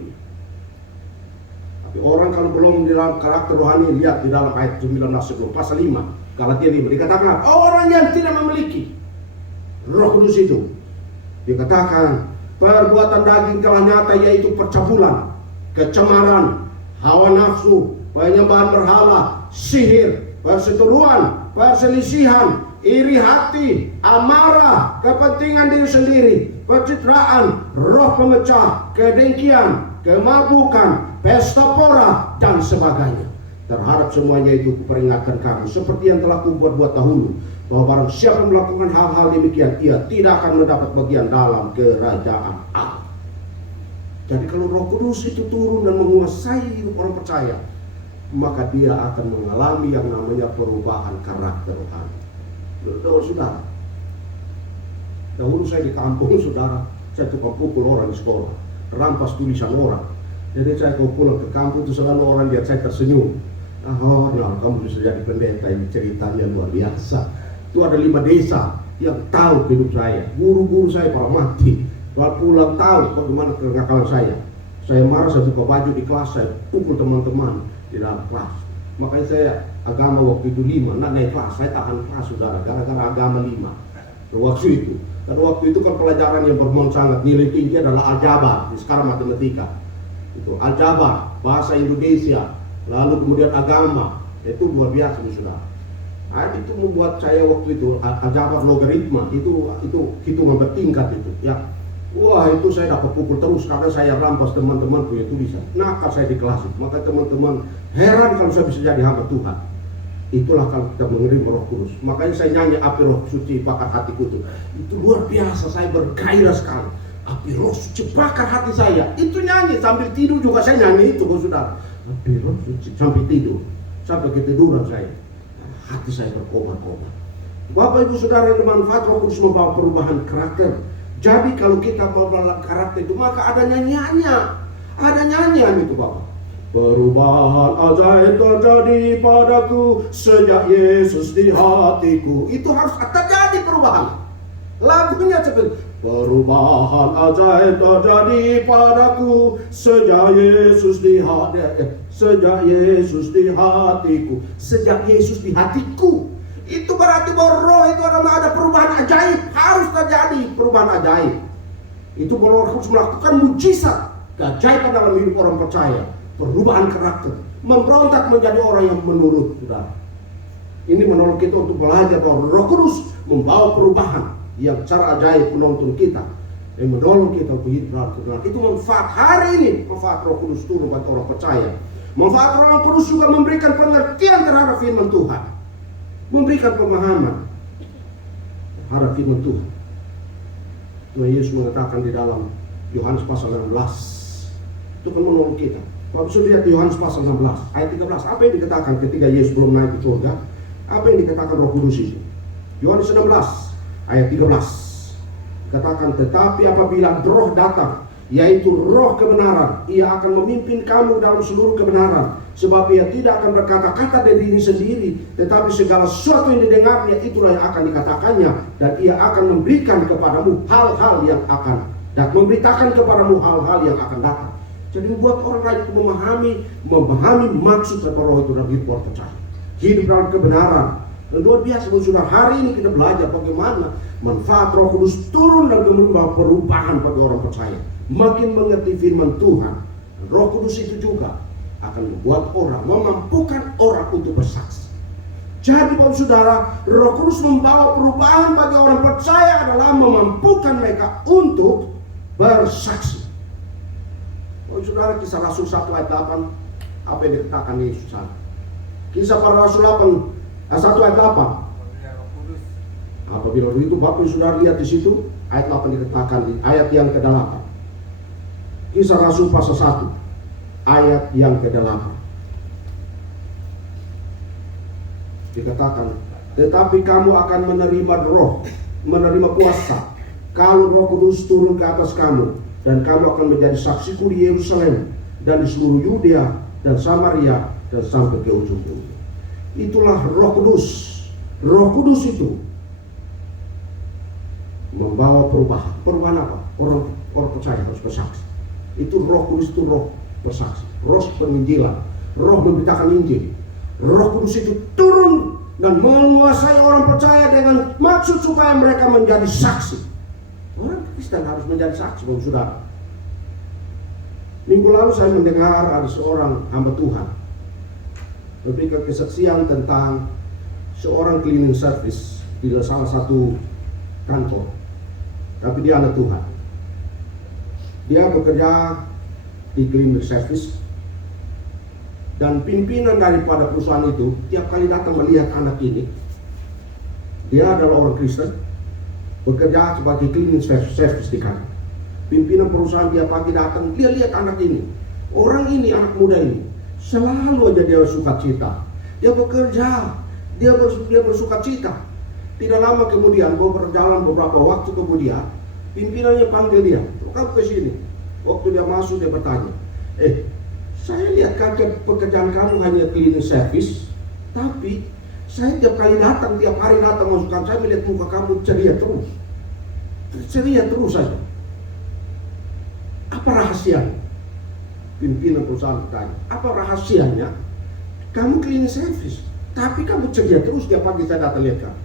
Tapi orang kalau belum di dalam karakter rohani, lihat di dalam ayat 19 sebelum pasal 5 Galatia 5 dikatakan orang yang tidak memiliki Roh Kudus itu, dikatakan perbuatan daging telah nyata, yaitu percabulan, kecemaran, hawa nafsu, penyembahan berhala, sihir, perseteruan, perselisihan, iri hati, amarah, kepentingan diri sendiri, pencitraan, roh pemecah, kedengkian, kemabukan, pesta pora, dan sebagainya. Terhadap semuanya itu kuperingatkan kamu, seperti yang telah kubuat dahulu, bahwa barang siapa melakukan hal-hal demikian, ia tidak akan mendapat bagian dalam kerajaan Allah. Jadi kalau Roh Kudus itu turun dan menguasai hidup orang percaya, maka dia akan mengalami yang namanya perubahan karakter rohani. Saudara, dahulu saya di kampung, saudara, saya tukang pukul orang di sekolah, rampas tulisan orang. Jadi saya kalau pulang ke kampung itu selalu orang lihat saya tersenyum. Kamu bisa jadi pendeta, ini ceritanya luar biasa. Itu ada 5 desa yang tahu hidup saya, guru-guru saya para mati. Kalau pulang tahu bagaimana kenakalan saya. Saya marah, saya buka baju di kelas, saya pukul teman-teman di dalam kelas. Makanya saya agama waktu itu 5, naik kelas, saya tahan kelas, saudara, gara-gara agama 5 waktu itu. Dan waktu itu kan pelajaran yang bermanfaat sangat, nilai tinggi adalah aljabar, sekarang matematika. Itu aljabar, bahasa Indonesia, lalu kemudian agama, itu luar biasa, saudara. Nah, itu membuat saya waktu itu aljabar logaritma, itu hitungan bertingkat itu, ya. Wah, itu saya dapat pukul terus karena saya rampas teman-teman punya tulisan. Nakal saya di kelas. Maka teman-teman heran kalau saya bisa jadi hamba Tuhan. Itulah kalau kita menerima Roh Kudus. Makanya saya nyanyi api Roh Suci bakar hatiku itu luar biasa, saya bergairah sekali. Api Roh Suci bakar hati saya. Itu nyanyi sambil tidur juga saya nyanyi itu, saudara. Api Roh Suci sampai tidur, sampai ketiduran saya. Hati saya berkobar-kobar. Bapak Ibu Saudara yang bermanfaat, Roh Kudus membawa perubahan karakter. Jadi kalau kita mau dalam karakter itu, maka ada nyanyiannya. Ada nyanyian itu, Bapak. Perubahan ajaib terjadi padaku sejak Yesus di hatiku. Itu harus terjadi perubahan. Lagunya seperti Perubahan ajaib terjadi padaku sejak Yesus di hatiku. Sejak Yesus di hatiku. Itu berarti bahwa roh itu adalah ada perubahan ajaib. Harus terjadi perubahan ajaib. Itu bahwa harus melakukan mujizat, keajaiban dalam hidup orang percaya. Perubahan karakter, memberontak menjadi orang yang menurut, saudara. Ini menolong kita untuk belajar bahwa Roh Kudus membawa perubahan yang cara ajaib menuntun kita, yang menolong kita untuk hidup dalam kebenaran. Itu manfaat hari ini, manfaat Roh Kudus turun bagi orang percaya. Manfaat Roh Kudus juga memberikan pengertian terhadap firman Tuhan, memberikan pemahaman terhadap firman Tuhan. Tuhan Yesus mengatakan di dalam Yohanes pasal 16, itu kan menolong kita. Kalau sudah lihat Yohanes pasal 16 ayat 13, apa yang dikatakan ketika Yesus belum naik ke surga? Apa yang dikatakan Roh Kudus itu? Yohanes 16 ayat 13 katakan, tetapi apabila Roh datang, yaitu Roh kebenaran, ia akan memimpin kamu dalam seluruh kebenaran, sebab ia tidak akan berkata-kata dari diri sendiri, tetapi segala sesuatu yang didengarnya itulah yang akan dikatakannya, dan ia akan memberikan kepadamu hal-hal yang akan dan memberitakan kepadamu hal-hal yang akan datang. Jadi membuat orang lain itu memahami maksud dari Roh itu dalam hidup orang percaya. Hidup dalam kebenaran. Dan luar biasa, saudara, hari ini kita belajar bagaimana manfaat Roh Kudus turun dan membawa perubahan bagi orang percaya. Makin mengerti firman Tuhan, Roh Kudus itu juga akan membuat orang, memampukan orang untuk bersaksi. Jadi Bapak Saudara, Roh Kudus membawa perubahan bagi orang percaya adalah memampukan mereka untuk bersaksi. Bapak Saudara, Kisah Rasul 1 ayat 8, apa yang dikatakan Yesus sana? Kisah para Rasul 1 ayat 8. Apabila itu Bapak Saudara lihat di situ, ayat 8 dikatakan di ayat yang ke-8. Kisah Rasul pasal 1 ayat yang ke-8. Dikatakan, tetapi kamu akan menerima kuasa kalau Roh Kudus turun ke atas kamu, dan kamu akan menjadi saksiku di Yerusalem dan di seluruh Yudea dan Samaria dan sampai ke ujung bumi. Itulah Roh Kudus. Roh Kudus itu membawa perubahan. Perubahan apa? Orang percaya harus bersaksi. Itu Roh Kudus, itu roh bersaksi, roh penginjilan, roh memberitakan Injil. Roh Kudus itu turun dan menguasai orang percaya dengan maksud supaya mereka menjadi saksi. Orang Kristen harus menjadi saksi, Bapak Saudara. Minggu lalu saya mendengar ada seorang hamba Tuhan memberikan kesaksian tentang seorang cleaning service di salah satu kantor. Tapi dia anak Tuhan. Dia bekerja di cleaning service, dan pimpinan daripada perusahaan itu tiap kali datang melihat anak ini. Dia adalah orang Kristen, bekerja sebagai cleaning service di kantor. Pimpinan perusahaan tiap pagi datang, dia lihat anak ini. Orang ini, anak muda ini, selalu aja dia sukacita. Dia bekerja, dia bersukacita. Tidak lama kemudian, berjalan beberapa waktu kemudian, pimpinannya panggil dia, kamu ke sini. Waktu dia masuk, dia bertanya, saya lihat pekerjaan kamu hanya cleaning service, tapi saya tiap hari datang masukkan, saya melihat muka kamu ceria terus saja. Apa rahasianya? Pimpinan perusahaan bertanya, apa rahasianya? Kamu cleaning service, tapi kamu ceria terus tiap pagi saya datang lihat kamu.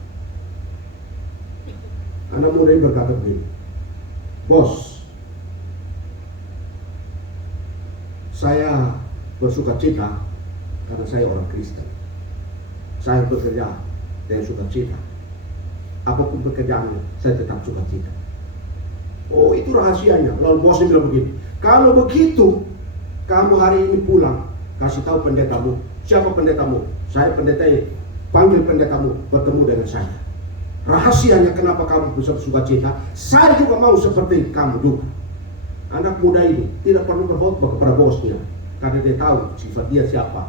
Anak muda ini berkata begini, bos, saya bersukacita karena saya orang Kristen. Saya bekerja dengan sukacita. Apapun pekerjaannya, saya tetap sukacita. Oh, itu rahasianya. Lalu bosnya bilang begini, kalau begitu, kamu hari ini pulang, kasih tahu pendetamu. Siapa pendetamu? Saya pendetanya. Panggil pendetamu, bertemu dengan saya. Rahasianya kenapa kamu bisa bersukacita, saya juga mau seperti kamu juga. Anak muda ini tidak perlu berkhotbah kepada bosnya, karena dia tahu sifat dia siapa.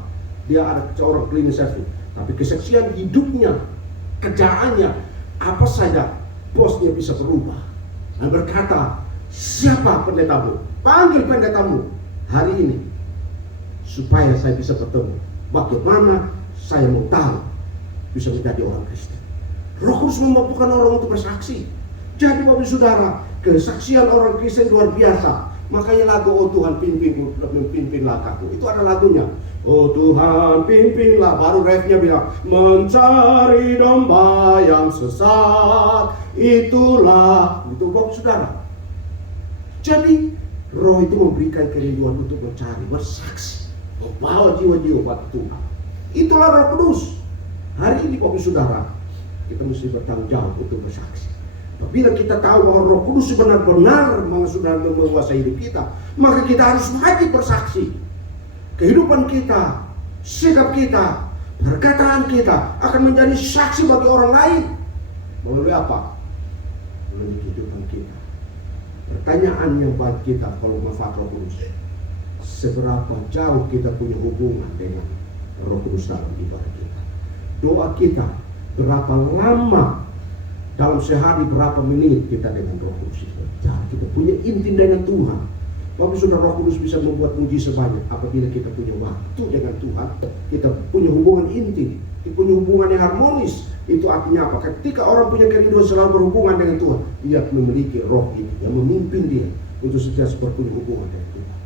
Dia ada seorang cleaning service, tapi kesaksian hidupnya, kerjaannya, apa saja, bosnya bisa berubah. Dan berkata, siapa pendetamu? Panggil pendetamu hari ini, supaya saya bisa bertemu. Bagaimana saya mau tahu bisa menjadi orang Kristen. Roh Kudus memampukan orang untuk bersaksi. Jadi Bapak Saudara, Kesaksian orang Kristen luar biasa. Makanya lagu "Oh Tuhan pimpinlah aku" itu ada lagunya. Oh Tuhan pimpinlah, baru refnya bilang mencari domba yang sesat, itulah itu Bapak Saudara. Jadi Roh itu memberikan kerinduan untuk mencari, bersaksi, membawa jiwa-jiwa pada Tuhan. Itulah Roh Kudus. Hari ini Bapak Saudara, kita mesti bertanggung jawab untuk bersaksi. Bila kita tahu bahwa Roh Kudus benar-benar menguasai hidup kita, maka kita harus wajib bersaksi. Kehidupan kita, sikap kita, perkataan kita akan menjadi saksi bagi orang lain. Melalui apa? Melalui kehidupan kita. Pertanyaan yang buat kita kalau manfaat Roh Kudus, seberapa jauh kita punya hubungan dengan Roh Kudus dalam ibadah kita? Doa kita berapa lama? Dalam sehari berapa menit kita dengan Roh Kudus itu? Kita punya inti dengan Tuhan. Bapak Saudara, Roh Kudus bisa membuat mujizat sebanyak apabila kita punya waktu dengan Tuhan. Kita punya hubungan inti, kita punya hubungan yang harmonis. Itu artinya apa? Ketika orang punya kerinduan selalu berhubungan dengan Tuhan, dia memiliki roh itu yang memimpin dia untuk sentiasa berpunya hubungan dengan Tuhan.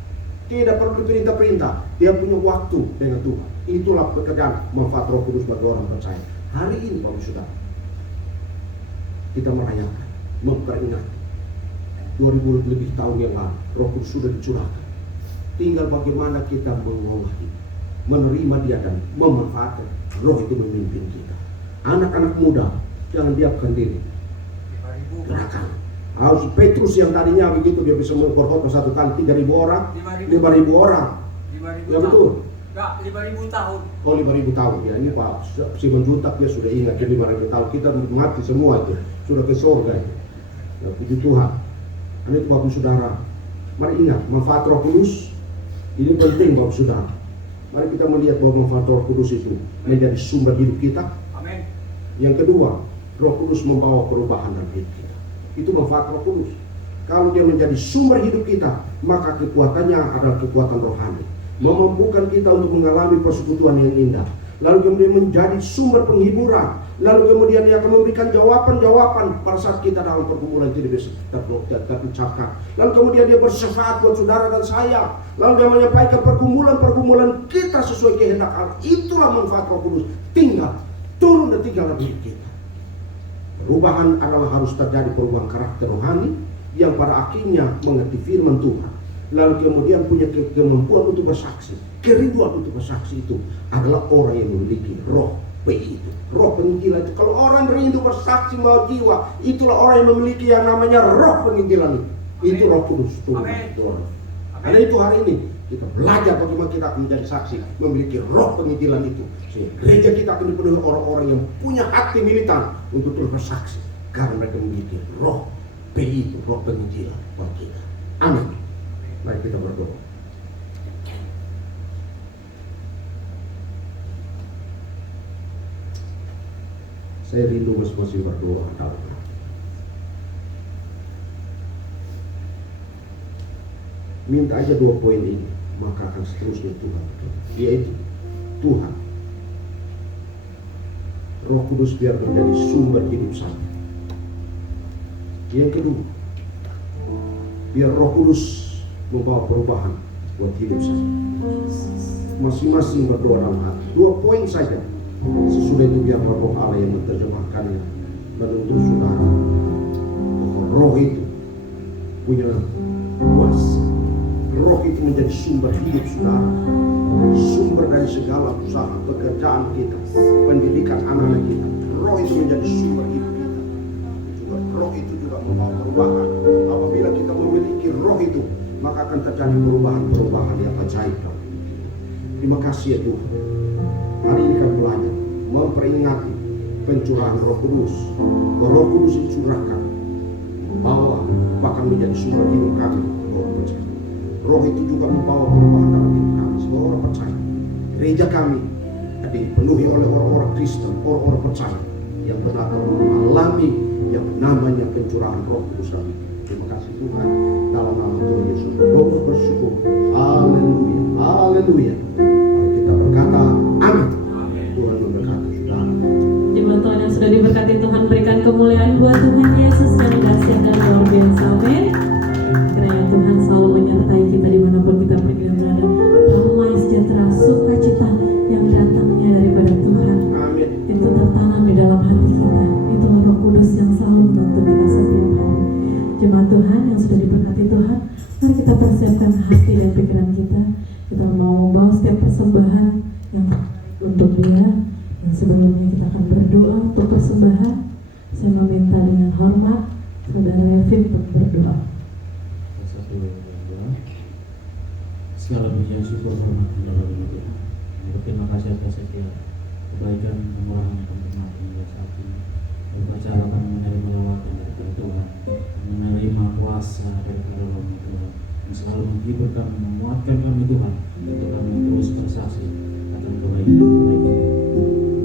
Tidak perlu diperintah-perintah, dia punya waktu dengan Tuhan. Itulah pekerjaan manfaat Roh Kudus bagi orang percaya. Hari ini Bapak Saudara, kita merayakan, memperingati 2000 lebih tahun yang lalu Roh Kudus sudah dicurahkan. Tinggal bagaimana kita mengolah itu, menerima dia dan memanfaatkan. Roh itu memimpin kita. Anak-anak muda, jangan diamkan diri. Gerakan. Harus Petrus yang tadinya begitu dia bisa berkhotbah satu kali 3.000 orang, 5.000 orang. 5.000 Ya betul. Enggak, 5.000 tahun. Oh 5.000 tahun ya, ini Pak Simon Juntak dia sudah ingat 5.000 tahun. Kita mati semua itu, sudah ke surga ya. Ya, puji Tuhan. Ini itu Bapak Saudara, mari ingat manfaat Roh Kudus ini penting Bapak Saudara. Mari kita melihat bahwa manfaat Roh Kudus itu menjadi sumber hidup kita. Amin. Yang kedua, Roh Kudus membawa perubahan dalam hidup kita. Itu manfaat Roh Kudus. Kalau dia menjadi sumber hidup kita, maka kekuatannya adalah kekuatan rohani, memampukan kita untuk mengalami persekutuan yang indah. Lalu kemudian menjadi sumber penghiburan. Lalu kemudian dia akan memberikan jawaban-jawaban pada saat kita dalam pergumulan tidak bisa terucapkan. Lalu kemudian dia bersyafaat buat saudara dan saya. Lalu dia menyampaikan pergumulan-pergumulan kita sesuai kehendak Allah. Itulah manfaat Roh Kudus. Tinggal, turun dan tinggal dalam kita. Perubahan adalah harus terjadi perubahan karakter rohani yang pada akhirnya mengerti firman Tuhan. Lalu kemudian punya kemampuan untuk bersaksi. Kerinduan untuk bersaksi itu adalah orang yang memiliki roh itu, roh penginjilan itu. Kalau orang rindu bersaksi membawa jiwa, itulah orang yang memiliki yang namanya roh penginjilan itu. Itu Roh Kudus Tuhan. Karena itu hari ini kita belajar bagaimana kita akan menjadi saksi, memiliki roh penginjilan itu. Sehingga gereja kita akan dipenuhi orang-orang yang punya hati militan untuk terus bersaksi, karena mereka memiliki roh itu, roh penginjilan bagi kita. Amin. Mari kita berdoa. Saya rindu masing-masing berdoa dalam. Minta aja 2 poin ini, maka akan seterusnya Tuhan. Yaitu Tuhan, Roh Kudus biar menjadi sumber hidup saya. Yang kedua, biar Roh Kudus membawa perubahan buat hidup saya. Masing-masing berdoa dalam hati. 2 poin saja. Sesudah itu biar Roh Allah yang menerjemahkannya dan untuk saudara bahwa roh itu punya kuasa. Roh itu menjadi sumber hidup saudara, sumber dari segala usaha pekerjaan kita, pendidikan anak-anak kita. Roh itu menjadi sumber hidup kita. Juga roh itu juga membawa perubahan. Apabila kita memiliki roh itu, maka akan terjadi perubahan-perubahan yang ajaib. Terima kasih ya Tuhan. Hari ini kami belajar memperingati pencurahan Roh Kudus. Roh Kudus dicurahkan membawa bahkan menjadi sumber hidup kami. Orang percaya. Roh itu juga membawa perubahan dalam hidup kami. Semua orang percaya. Gereja kami dipenuhi oleh orang-orang Kristen, orang-orang percaya yang benar-benar mengalami yang namanya pencurahan Roh Kudus kami. Terima kasih Tuhan. Dalam nama Tuhan Yesus berdoa bersyukur. Haleluya, haleluya. Mari kita berkata amin. Tuhan memberkati saudara. Jemaat Tuhan yang sudah diberkati Tuhan, berikan kemuliaan buat Tuhan Yesus yang dahsyat dan luar biasa. Amin. Segala puji syukur hormat dalam Tuhan. Terima kasih atas setiap kebaikan, kemurahan, kenikmatan hingga saat ini. Berbicara kami menerima lawatan dari Tuhan, menerima kuasa dari Tuhan, yang selalu menghibur kami, memuatkan kami Tuhan, untuk kami terus bersaksi akan kebaikan-kebaikan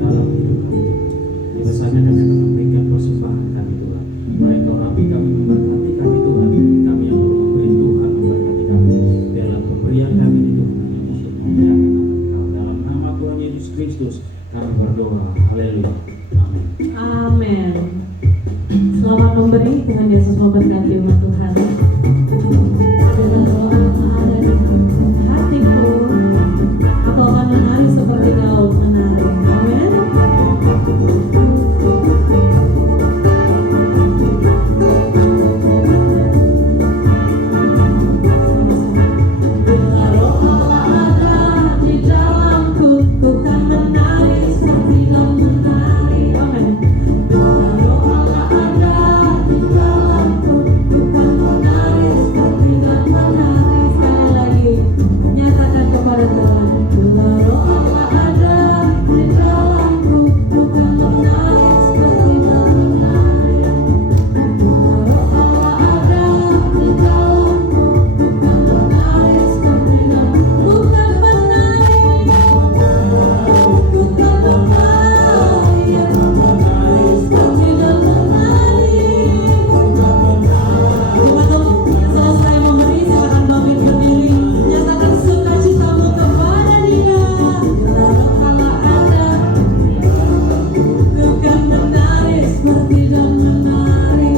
dalam hidup kami Tuhan. Di bersama kami akan memberikan persembahan kami Tuhan. Mereka rapi kami memberkati kami Tuhan. Kami yang perlu memberi Tuhan memberkati kami. Dalam pemberian kami di Tuhan Yesus memuliakan nama Kau. Dalam nama Tuhan Yesus Kristus kami berdoa. Haleluya. Amin. Amin. Selamat memberi. Tuhan Yesus memberkati umat Tuhan. Dengan doa ada di hatiku, aku akan menari seperti Daud menari. Amin. Bila Roh Allah ada di dalamku, ku kan menari seperti Daud menari. Amin. Bila Roh Allah ada di dalamku, ku kan menari seperti Daud menari. Sekali lagi, nyatakan kepada Tuhan. Bila Roh Allah ada di dalamku, ku kan menari seperti Daud menari. Bila Roh Allah ada di dalamku, ku kan menari seperti Daud. Ku kan menari, ku kan menari, seperti Daud menari. Waktu selesai memberi, silakan bangkit berdiri, nyatakan sukacitamu kepada Dia. Bila Roh Allah ada, ku kan menari seperti Daud menari.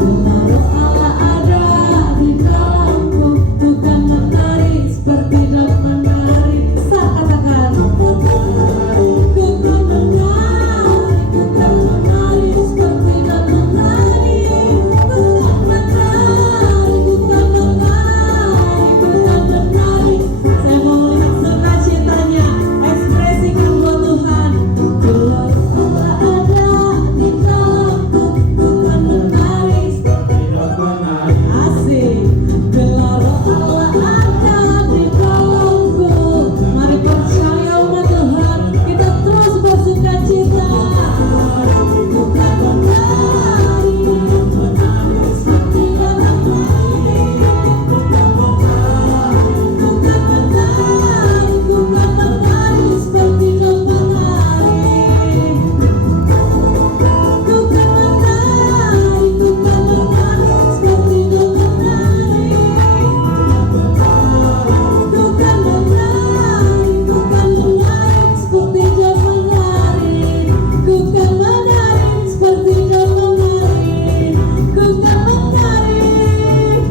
Bila Roh Allah ada di dalamku, ku kan menari seperti Daud menari. Saya katakan, ku kan menari, ku kan menari seperti Daud menari. Ku kan menari, ku kan menari, ku kan menari. Saya mau lihat sukacitanya, ekspresikan buat Tuhan. Bila Roh Allah ada di dalamku, ku kan menari seperti Daud menari. Asik. Bila Roh Allah ada di dalamku, mari percaya umat Tuhan, kita terus bersukacita. Ku kan menari, seperti Daud menari. Ku kan menari, ku kan menari, ku kan menari seperti Daud menari. Ku kan menari, ku kan menari seperti Daud menari. Ku kan menari, ku kan menari seperti Daud menari. Ku kan menari seperti Daud menari. Ku kan menari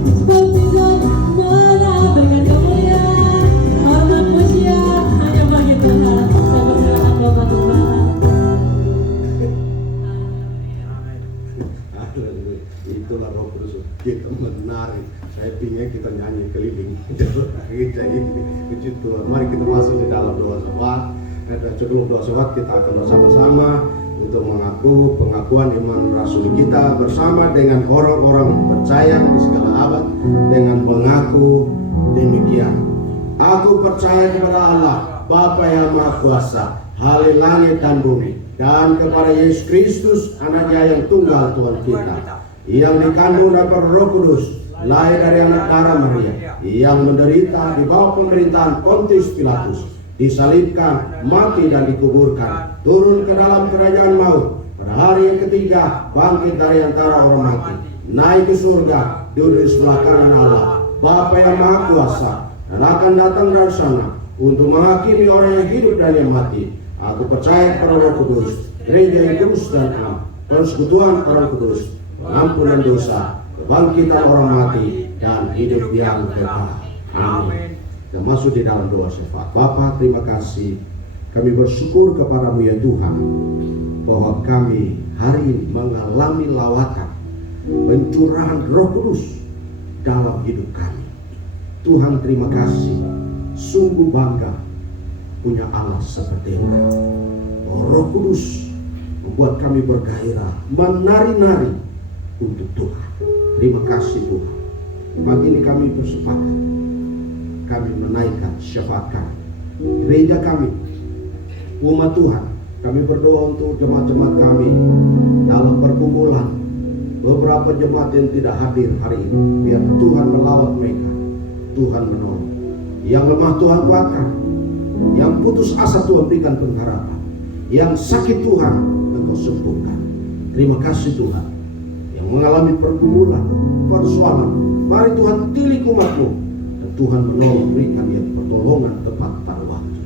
seperti Daud menari. Berikan kemuliaan, hormat, pujian hanya bagi Tuhan. Saya persilakan Bapak Gembala. Itulah Roh Kudus, kita menari. Saya pingin kita nyanyi keliling gereja ini. Puji Tuhan. Mari kita masuk di dalam doa syafaat. Dan sebelum doa syafaat kita akan bersama-sama untuk mengaku pengakuan iman rasuli kita bersama dengan orang-orang percaya di segala abad dengan mengaku demikian. Aku percaya kepada Allah, Bapa yang Maha Kuasa, Halik langit dan bumi, dan kepada Yesus Kristus, anaknya yang tunggal Tuhan kita, yang dikandung dari Roh Kudus, lahir dari anak darah Maria, yang menderita di bawah pemerintahan Pontius Pilatus, disalibkan, mati dan dikuburkan, turun ke dalam kerajaan maut, pada hari yang ketiga bangkit dari antara orang mati, naik ke surga, duduk di sebelah kanan Allah, Bapa yang Maha Kuasa, dan akan datang dari sana untuk menghakimi orang yang hidup dan yang mati. Aku percaya kepada Roh Kudus, gereja yang kudus dan am, persekutuan orang kudus, pengampunan dosa, kebangkitan orang mati, dan hidup yang kekal. Amin. Kita masuk di dalam doa syafaat. Bapa, terima kasih. Kami bersyukur kepadamu ya Tuhan, bahwa kami hari ini mengalami lawatan pencurahan Roh Kudus dalam hidup kami. Tuhan, terima kasih. Sungguh bangga punya Allah seperti Engkau. Roh Kudus membuat kami bergairah, menari-nari untuk Tuhan. Terima kasih Tuhan. Pagi ini kami bersepakat, kami menaikkan syafaat kami. Gereja kami, umat Tuhan, kami berdoa untuk jemaat-jemaat kami dalam pergumulan. Beberapa jemaat yang tidak hadir hari ini, biar Tuhan melawat mereka, Tuhan menolong. Yang lemah Tuhan kuatkan, yang putus asa Tuhan berikan pengharapan, yang sakit Tuhan Engkau sembuhkan. Terima kasih Tuhan. Yang mengalami pergumulan, persoalan, mari Tuhan tilik umat-Mu, dan Tuhan menolong, berikan yang pertolongan tepat pada waktu.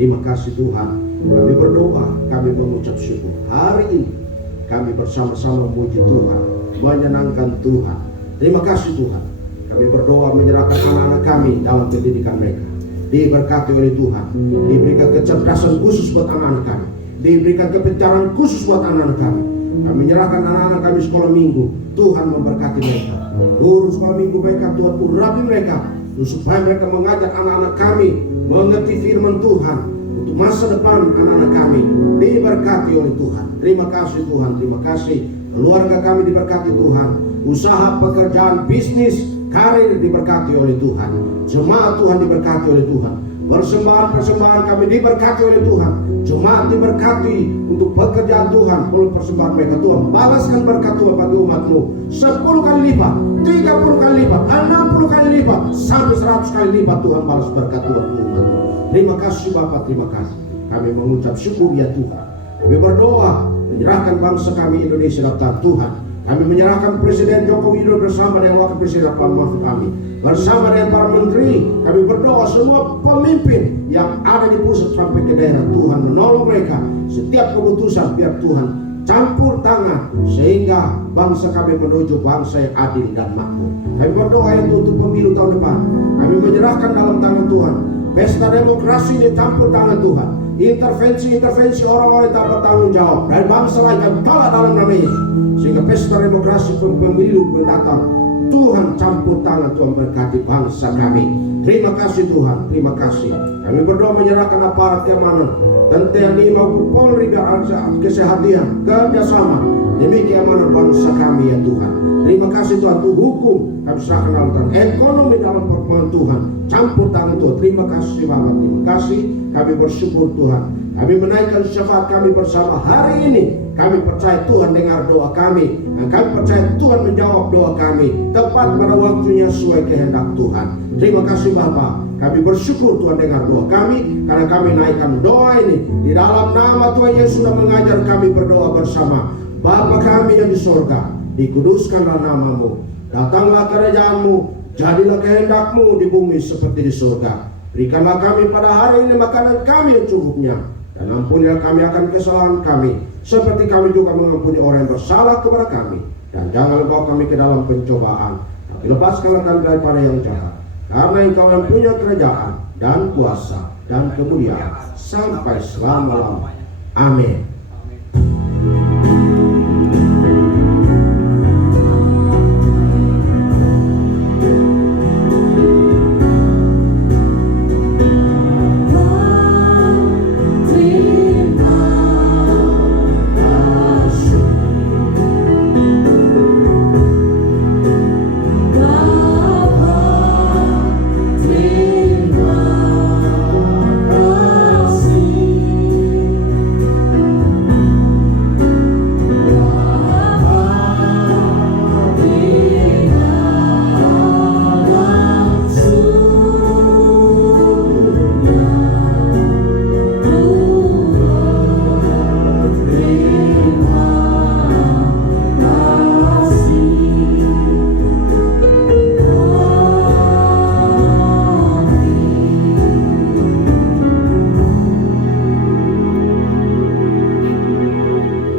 Terima kasih Tuhan. Kami berdoa, kami mengucap syukur. Hari ini kami bersama-sama memuji Tuhan, menyenangkan Tuhan. Terima kasih Tuhan. Kami berdoa menyerahkan anak-anak kami dalam pendidikan mereka. Diberkati oleh Tuhan. Diberikan kecerdasan khusus buat anak-anak kami. Diberikan kepencaran khusus buat anak-anak kami. Kami menyerahkan anak-anak kami sekolah minggu. Tuhan memberkati mereka. Guru sekolah minggu mereka, Tuhan urapi mereka, supaya mereka mengajar anak-anak kami mengerti firman Tuhan untuk masa depan anak-anak kami. Diberkati oleh Tuhan. Terima kasih Tuhan. Terima kasih. Keluarga kami diberkati Tuhan. Usaha, pekerjaan, bisnis, karir diberkati oleh Tuhan. Jemaat Tuhan diberkati oleh Tuhan. Persembahan-persembahan kami diberkati oleh Tuhan. Jemaat diberkati untuk pekerjaan Tuhan. Oleh persembahan mereka, Tuhan balaskan berkat Tuhan bagi umat-Mu 10 kali lipat, 30 kali lipat, 60 kali lipat, sampai 100 kali lipat. Tuhan balas berkat Tuhan umat-Mu. Terima kasih Bapak, terima kasih. Kami mengucap syukur ya Tuhan. Kami berdoa menyerahkan bangsa kami Indonesia dalam tangan Tuhan. Kami menyerahkan Presiden Joko Widodo bersama dengan Wakil Presiden Mahfud kami, bersama dengan para menteri. Kami berdoa semua pemimpin yang ada di pusat sampai ke daerah, Tuhan menolong mereka. Setiap keputusan biar Tuhan campur tangan, sehingga bangsa kami menuju bangsa yang adil dan makmur. Kami berdoa itu untuk pemilu tahun depan. Kami menyerahkan dalam tangan Tuhan. Pesta demokrasi ini campur tangan Tuhan. Intervensi orang-orang yang tak bertanggung jawab dan bangsa lain kami tolak dalam nama Yesus. Sehingga pesta demokrasi pemilu mendatang, Tuhan campur tangan, Tuhan berkati bangsa kami. Terima kasih Tuhan, terima kasih. Kami berdoa menyerahkan aparat keamanan dan TNI maupun Polri biar kesehatan kerjasama demi keamanan bangsa kami ya Tuhan. Terima kasih Tuhan untuk hukum kami serahkan dalam tangan, ekonomi dalam perkembangan Tuhan, campur tangan Tuhan. Terima kasih Bapak, terima kasih. Kami bersyukur Tuhan. Kami menaikkan syafaat kami bersama hari ini. Kami percaya Tuhan dengar doa kami, dan kami percaya Tuhan menjawab doa kami tepat pada waktunya sesuai kehendak Tuhan. Terima kasih Bapa. Kami bersyukur Tuhan dengar doa kami, karena kami naikkan doa ini di dalam nama Tuhan Yesus sudah mengajar kami berdoa bersama. Bapa kami yang di sorga, dikuduskanlah namamu, datanglah kerajaan-Mu, jadilah kehendak-Mu di bumi seperti di sorga. Berikanlah kami pada hari ini makanan kami yang cukupnya, dan ampunilah kami akan kesalahan kami, seperti kami juga mengampuni orang yang bersalah kepada kami. Dan jangan bawa kami ke dalam pencobaan, tapi lepaskanlah kami daripada yang jahat. Karena Engkau yang punya kerajaan dan kuasa dan kemuliaan sampai selama-lamanya. Amin.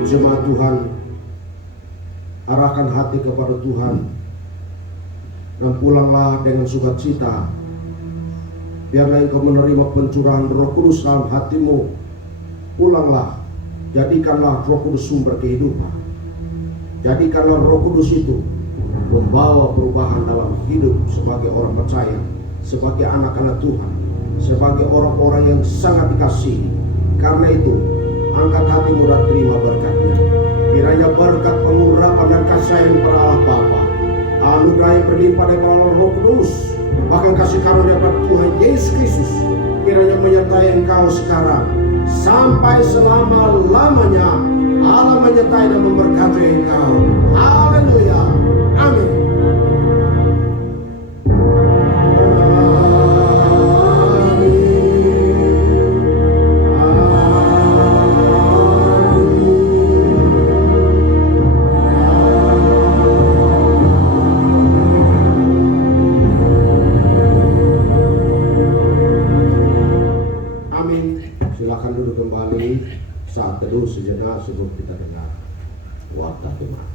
Jemaat Tuhan, arahkan hati kepada Tuhan dan pulanglah dengan sukacita. Biarlah engkau menerima pencurahan Roh Kudus dalam hatimu. Pulanglah, jadikanlah Roh Kudus sumber kehidupan. Jadikanlah Roh Kudus itu membawa perubahan dalam hidup sebagai orang percaya, sebagai anak-anak Tuhan, sebagai orang-orang yang sangat dikasihi. Karena itu, angkat hatimu dan terima berkat-Nya. Kiranya berkat pengurapan dan kasih sayang para Allah Bapa, anugerah yang berlimpah dari Allah Roh Kudus, Bahkan kasih karunia Tuhan Yesus Kristus kiranya menyertai engkau sekarang sampai selama-lamanya. Allah menyertai dan memberkati engkau. Haleluya. Amin. Silakan duduk kembali saat teduh sejenak sebelum kita dengar waktu Tuhan.